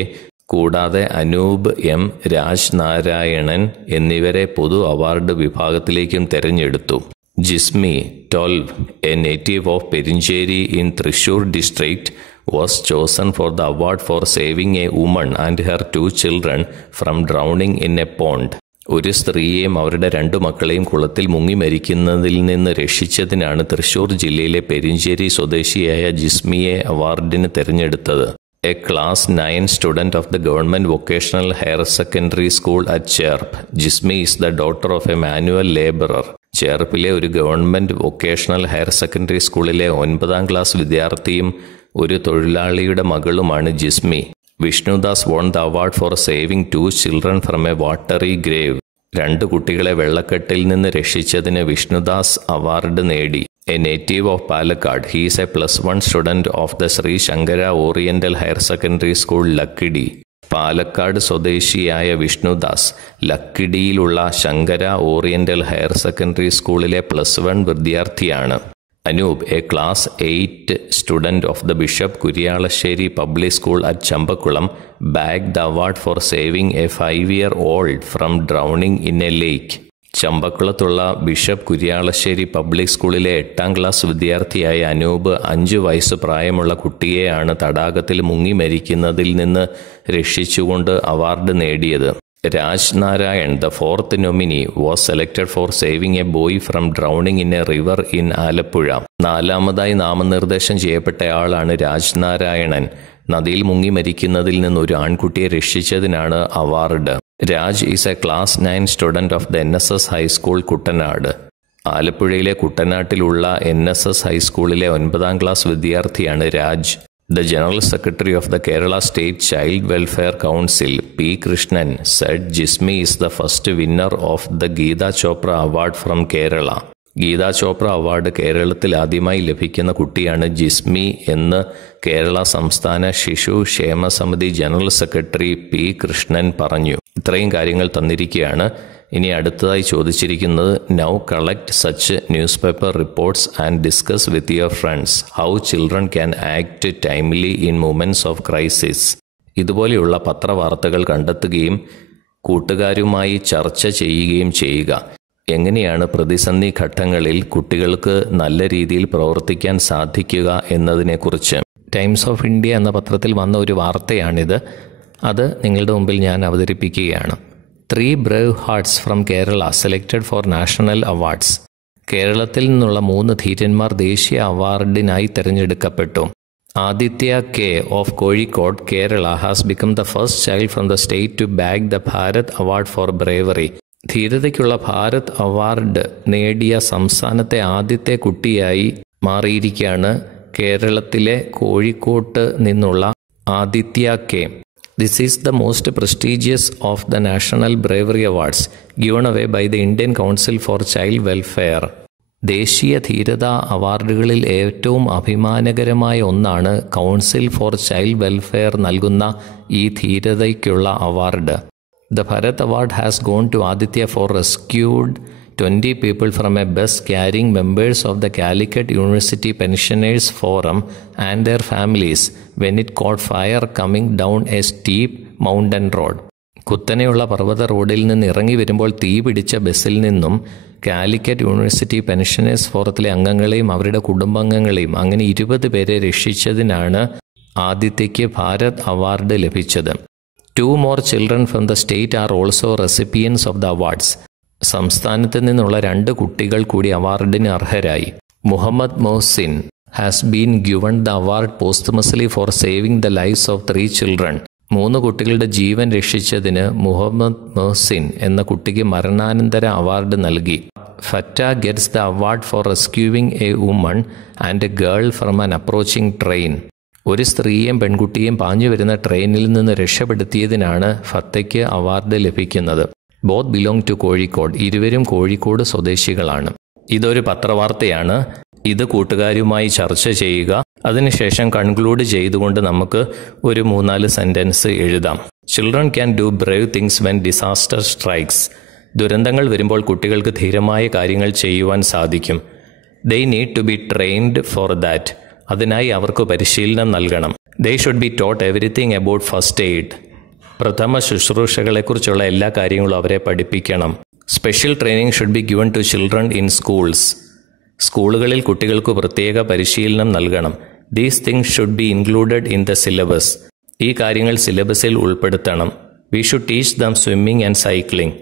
കൂടാതെ Anoop M, Raj Narayanan എന്നിവരെ പൊതു award വിഭാഗത്തിലേക്കും തിരഞ്ഞെടുത്തു. Jismi, 12, a native of Perincheri in Thrissur district, was chosen for the award for saving a woman and her 2 children from drowning in a pond. ഒരു സ്ത്രീയെയും അവരുടെ 2 മക്കളെയും കുളത്തിൽ മുങ്ങി മരിക്കുന്നതിൽ നിന്ന് രക്ഷിച്ചതിനാണ് തൃശൂർ ജില്ലയിലെ പെരിഞ്ചേരി സ്വദേശിയായ ജിസ്മിയെ അവാർഡിന് തിരഞ്ഞെടുത്തത്. A class 9 student of the Government Vocational Higher Secondary School at Cherp, Jismi is the daughter of a manual laborer. ചേർപ്പിലെ ഒരു ഗവൺമെന്റ് വൊക്കേഷണൽ ഹയർ സെക്കൻഡറി സ്കൂളിലെ 9ാം ക്ലാസ് വിദ്യാർത്ഥിയും ഒരു തൊഴിലാളിയുടെ മകളുമാണ് Jismi. Vishnudas won the award for saving 2 children from a watery grave. 2 കുട്ടികളെ വെള്ളക്കെട്ടിൽ നിന്ന് രക്ഷിച്ചതിന് Vishnudas award നേടി. A native of Palakkad, he is a +1 student of the Sri Shankara Oriental Higher Secondary School, Lakkidi. Palakkad സ്വദേശിയായ വിഷ്ണുദാസ് ലക്കിടിയിലുള്ള ശങ്കര ഓറിയന്റൽ ഹയർ സെക്കൻഡറി സ്കൂളിലെ +1 വിദ്യാർത്ഥിയാണ്. Anoop, a class 8 student of the bishop Kuriyalassery public school at Champakulam, bagged the award for saving a 5-year-old from drowning in a lake. ചമ്പക്കുളത്തുള്ള bishop Kuriyalassery public സ്കൂളിലെ 8ാം class വിദ്യാർത്ഥിയായ അനൂപ് 5 വയസ്സ് പ്രായമുള്ള കുട്ടിയെയാണ് തടാകത്തിൽ മുങ്ങി മരിക്കുന്നതിൽ നിന്ന് രക്ഷിച്ചുകൊണ്ട് അവാർഡ് നേടിയത്. Raj Narayan, the 4th nominee, was selected for saving a boy from drowning in a river in Alappuzha. 4ാമതായി നാമനിർദ്ദേശം ചെയ്യപ്പെട്ടയാളാണ് രാജ് നാരായണൻ. നദിയിൽ മുങ്ങി മരിക്കുന്നതിൽ നിന്ന് ഒരു ആൺകുട്ടിയെ രക്ഷിച്ചതിനാണ് award. Raj is a class 9 student of the NSS high school Kuttanad. ആലപ്പുഴയിലെ കുട്ടനാട്ടിലുള്ള NSS ഹൈസ്കൂളിലെ 9ാം ക്ലാസ് വിദ്യാർത്ഥിയാണ് Raj. The General Secretary of the Kerala State Child Welfare Council, P. Krishnan, said Jismi is the first winner of the Geeta Chopra Award from Kerala. Geeta Chopra award കേരളത്തിൽ ആദ്യമായി ലഭിക്കുന്ന കുട്ടിയാണ് ജിസ്മി എന്ന് കേരള സംസ്ഥാന ശിശു ക്ഷേമ സമിതി ജനറൽ സെക്രട്ടറി P. കൃഷ്ണൻ പറഞ്ഞു. ഇത്രയും കാര്യങ്ങൾ തന്നിരിക്കുകയാണ്. ഇനി അടുത്തതായി ചോദിച്ചിരിക്കുന്നത്, now collect such news paper reports and discuss with your friends how children can act timely in moments of crisis. ഇതുപോലെയുള്ള പത്രവാർത്തകൾ കണ്ടെത്തുകയും കൂട്ടുകാരുമായി ചർച്ച ചെയ്യുകയും ചെയ്യുക. എങ്ങനെയാണ് പ്രതിസന്ധി ഘട്ടങ്ങളിൽ കുട്ടികൾക്ക് നല്ല രീതിയിൽ പ്രവർത്തിക്കാൻ സാധിക്കുക എന്നതിനെക്കുറിച്ച് ടൈംസ് ഓഫ് ഇന്ത്യ എന്ന പത്രത്തിൽ വന്ന ഒരു വാർത്തയാണിത്. അത് നിങ്ങളുടെ മുമ്പിൽ ഞാൻ അവതരിപ്പിക്കുകയാണ്. 3 brave hearts from Kerala selected for national awards. കേരളത്തിൽ നിന്നുള്ള 3 ധീരന്മാർ ദേശീയ അവാർഡിനായി തിരഞ്ഞെടുക്കപ്പെട്ടു. Aditya K of Kozhikode, Kerala has become the first child from the state to bag the Bharat Award for bravery. ധീരതയ്ക്കുള്ള ഭാരത് അവാർഡ് നേടിയ സംസ്ഥാനത്തെ ആദ്യത്തെ കുട്ടിയായി മാറിയിരിക്കുകയാണ് കേരളത്തിലെ കോഴിക്കോട്ട് നിന്നുള്ള Aditya K. This is the most prestigious of the National Bravery Awards given away by the Indian Council for Child Welfare. ദേശീയ ധീരതാ അവാർഡുകളിൽ ഏറ്റവും അഭിമാനകരമായ ഒന്നാണ് കൗൺസിൽ ഫോർ ചൈൽഡ് വെൽഫെയർ നൽകുന്ന ഈ ധീരതയ്ക്കുള്ള award. The Bharat Award has gone to Aditya for rescued 20 people from a bus carrying members of the Calicut University Pensioners Forum and their families when it caught fire coming down a steep mountain road. കുത്തനെയുള്ള പർവ്വത റോഡിൽ നിന്ന് ഇറങ്ങി വരുമ്പോൾ തീ പിടിച്ച ബസ്സിൽ നിന്നും കാലിക്കറ്റ് യൂണിവേഴ്സിറ്റി പെൻഷനേഴ്സ് ഫോറത്തിലെ അംഗങ്ങളെയും അവരുടെ കുടുംബാംഗങ്ങളെയും അങ്ങനെ 20 പേരെ രക്ഷിച്ചതിനാണ് ആദിത്യയ്ക്ക് ഭാരത് അവാർഡ് ലഭിച്ചത്. 2 more children from the state are also recipients of the awards. സംസ്ഥാനത്ത് നിന്നുള്ള 2 കുട്ടികൾ കൂടി അവാർഡിന് അർഹരായി. Muhammad Mohsin has been given the award posthumously for saving the lives of 3 children. 3 കുട്ടികളുടെ ജീവൻ രക്ഷിച്ചതിന് മുഹമ്മദ് മൊഹ്സിൻ എന്ന കുട്ടിക്ക് മരണാനന്തര അവാർഡ് നൽകി. Fatha gets the award for rescuing a woman and a girl from an approaching train. ഒരു സ്ത്രീയെയും പെൺകുട്ടിയെയും പാഞ്ഞു വരുന്ന ട്രെയിനിൽ നിന്ന് രക്ഷപ്പെടുത്തിയതിനാണ് ഫത്തയ്ക്ക് അവാർഡ് ലഭിക്കുന്നത്. Both belong to Kozhikode. ഇരുവരും കോഴിക്കോട് സ്വദേശികളാണ്. ഇതൊരു പത്രവാർത്തയാണ്. ഇത് കൂട്ടുകാരുമായി ചർച്ച ചെയ്യുക. അതിനുശേഷം കൺക്ലൂഡ് ചെയ്തുകൊണ്ട് നമുക്ക് ഒരു 3-4 സെന്റൻസ് എഴുതാം. Children can do brave things when disaster strikes. ദുരന്തങ്ങൾ വരുമ്പോൾ കുട്ടികൾക്ക് ധീരമായ കാര്യങ്ങൾ ചെയ്യുവാൻ സാധിക്കും. They need to be trained for that. അതിനായി അവർക്ക് പരിശീലനം നൽകണം. They should be taught everything about first aid. പ്രഥമ ശുശ്രൂഷകളെക്കുറിച്ചുള്ള എല്ലാ കാര്യങ്ങളും അവരെ പഠിപ്പിക്കണം. Special training should be given to children in schools. സ്കൂളുകളിൽ കുട്ടികൾക്ക് പ്രത്യേക പരിശീലനം നൽകണം. These things should be included in the syllabus. ഈ കാര്യങ്ങൾ സിലബസിൽ ഉൾപ്പെടുത്തണം. We should teach them swimming and cycling.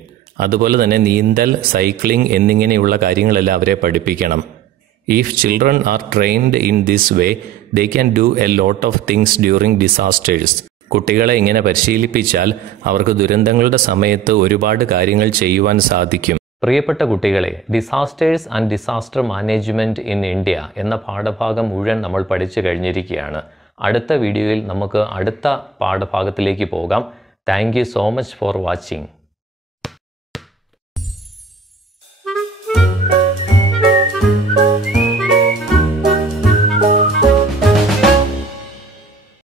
അതുപോലെ തന്നെ നീന്തൽ, സൈക്ലിംഗ് എന്നിങ്ങനെയുള്ള കാര്യങ്ങളെല്ലാം അവരെ പഠിപ്പിക്കണം. If children are trained in this way, they can do a lot of things during disasters. കുട്ടികളെ ഇങ്ങനെ പരിശീലിപ്പിച്ചാൽ അവർക്ക് ദുരന്തങ്ങളുടെ സമയത്ത് ഒരുപാട് കാര്യങ്ങൾ ചെയ്യുവാൻ സാധിക്കും. പ്രിയപ്പെട്ട കുട്ടികളെ, disasters and disaster management in India എന്ന പാഠഭാഗം മുഴുവൻ നമ്മൾ പഠിച്ചു കഴിഞ്ഞിരിക്കുകയാണ്. അടുത്ത വീഡിയോയിൽ നമുക്ക് അടുത്ത പാഠഭാഗത്തിലേക്ക് പോകാം. Thank you so much for watching.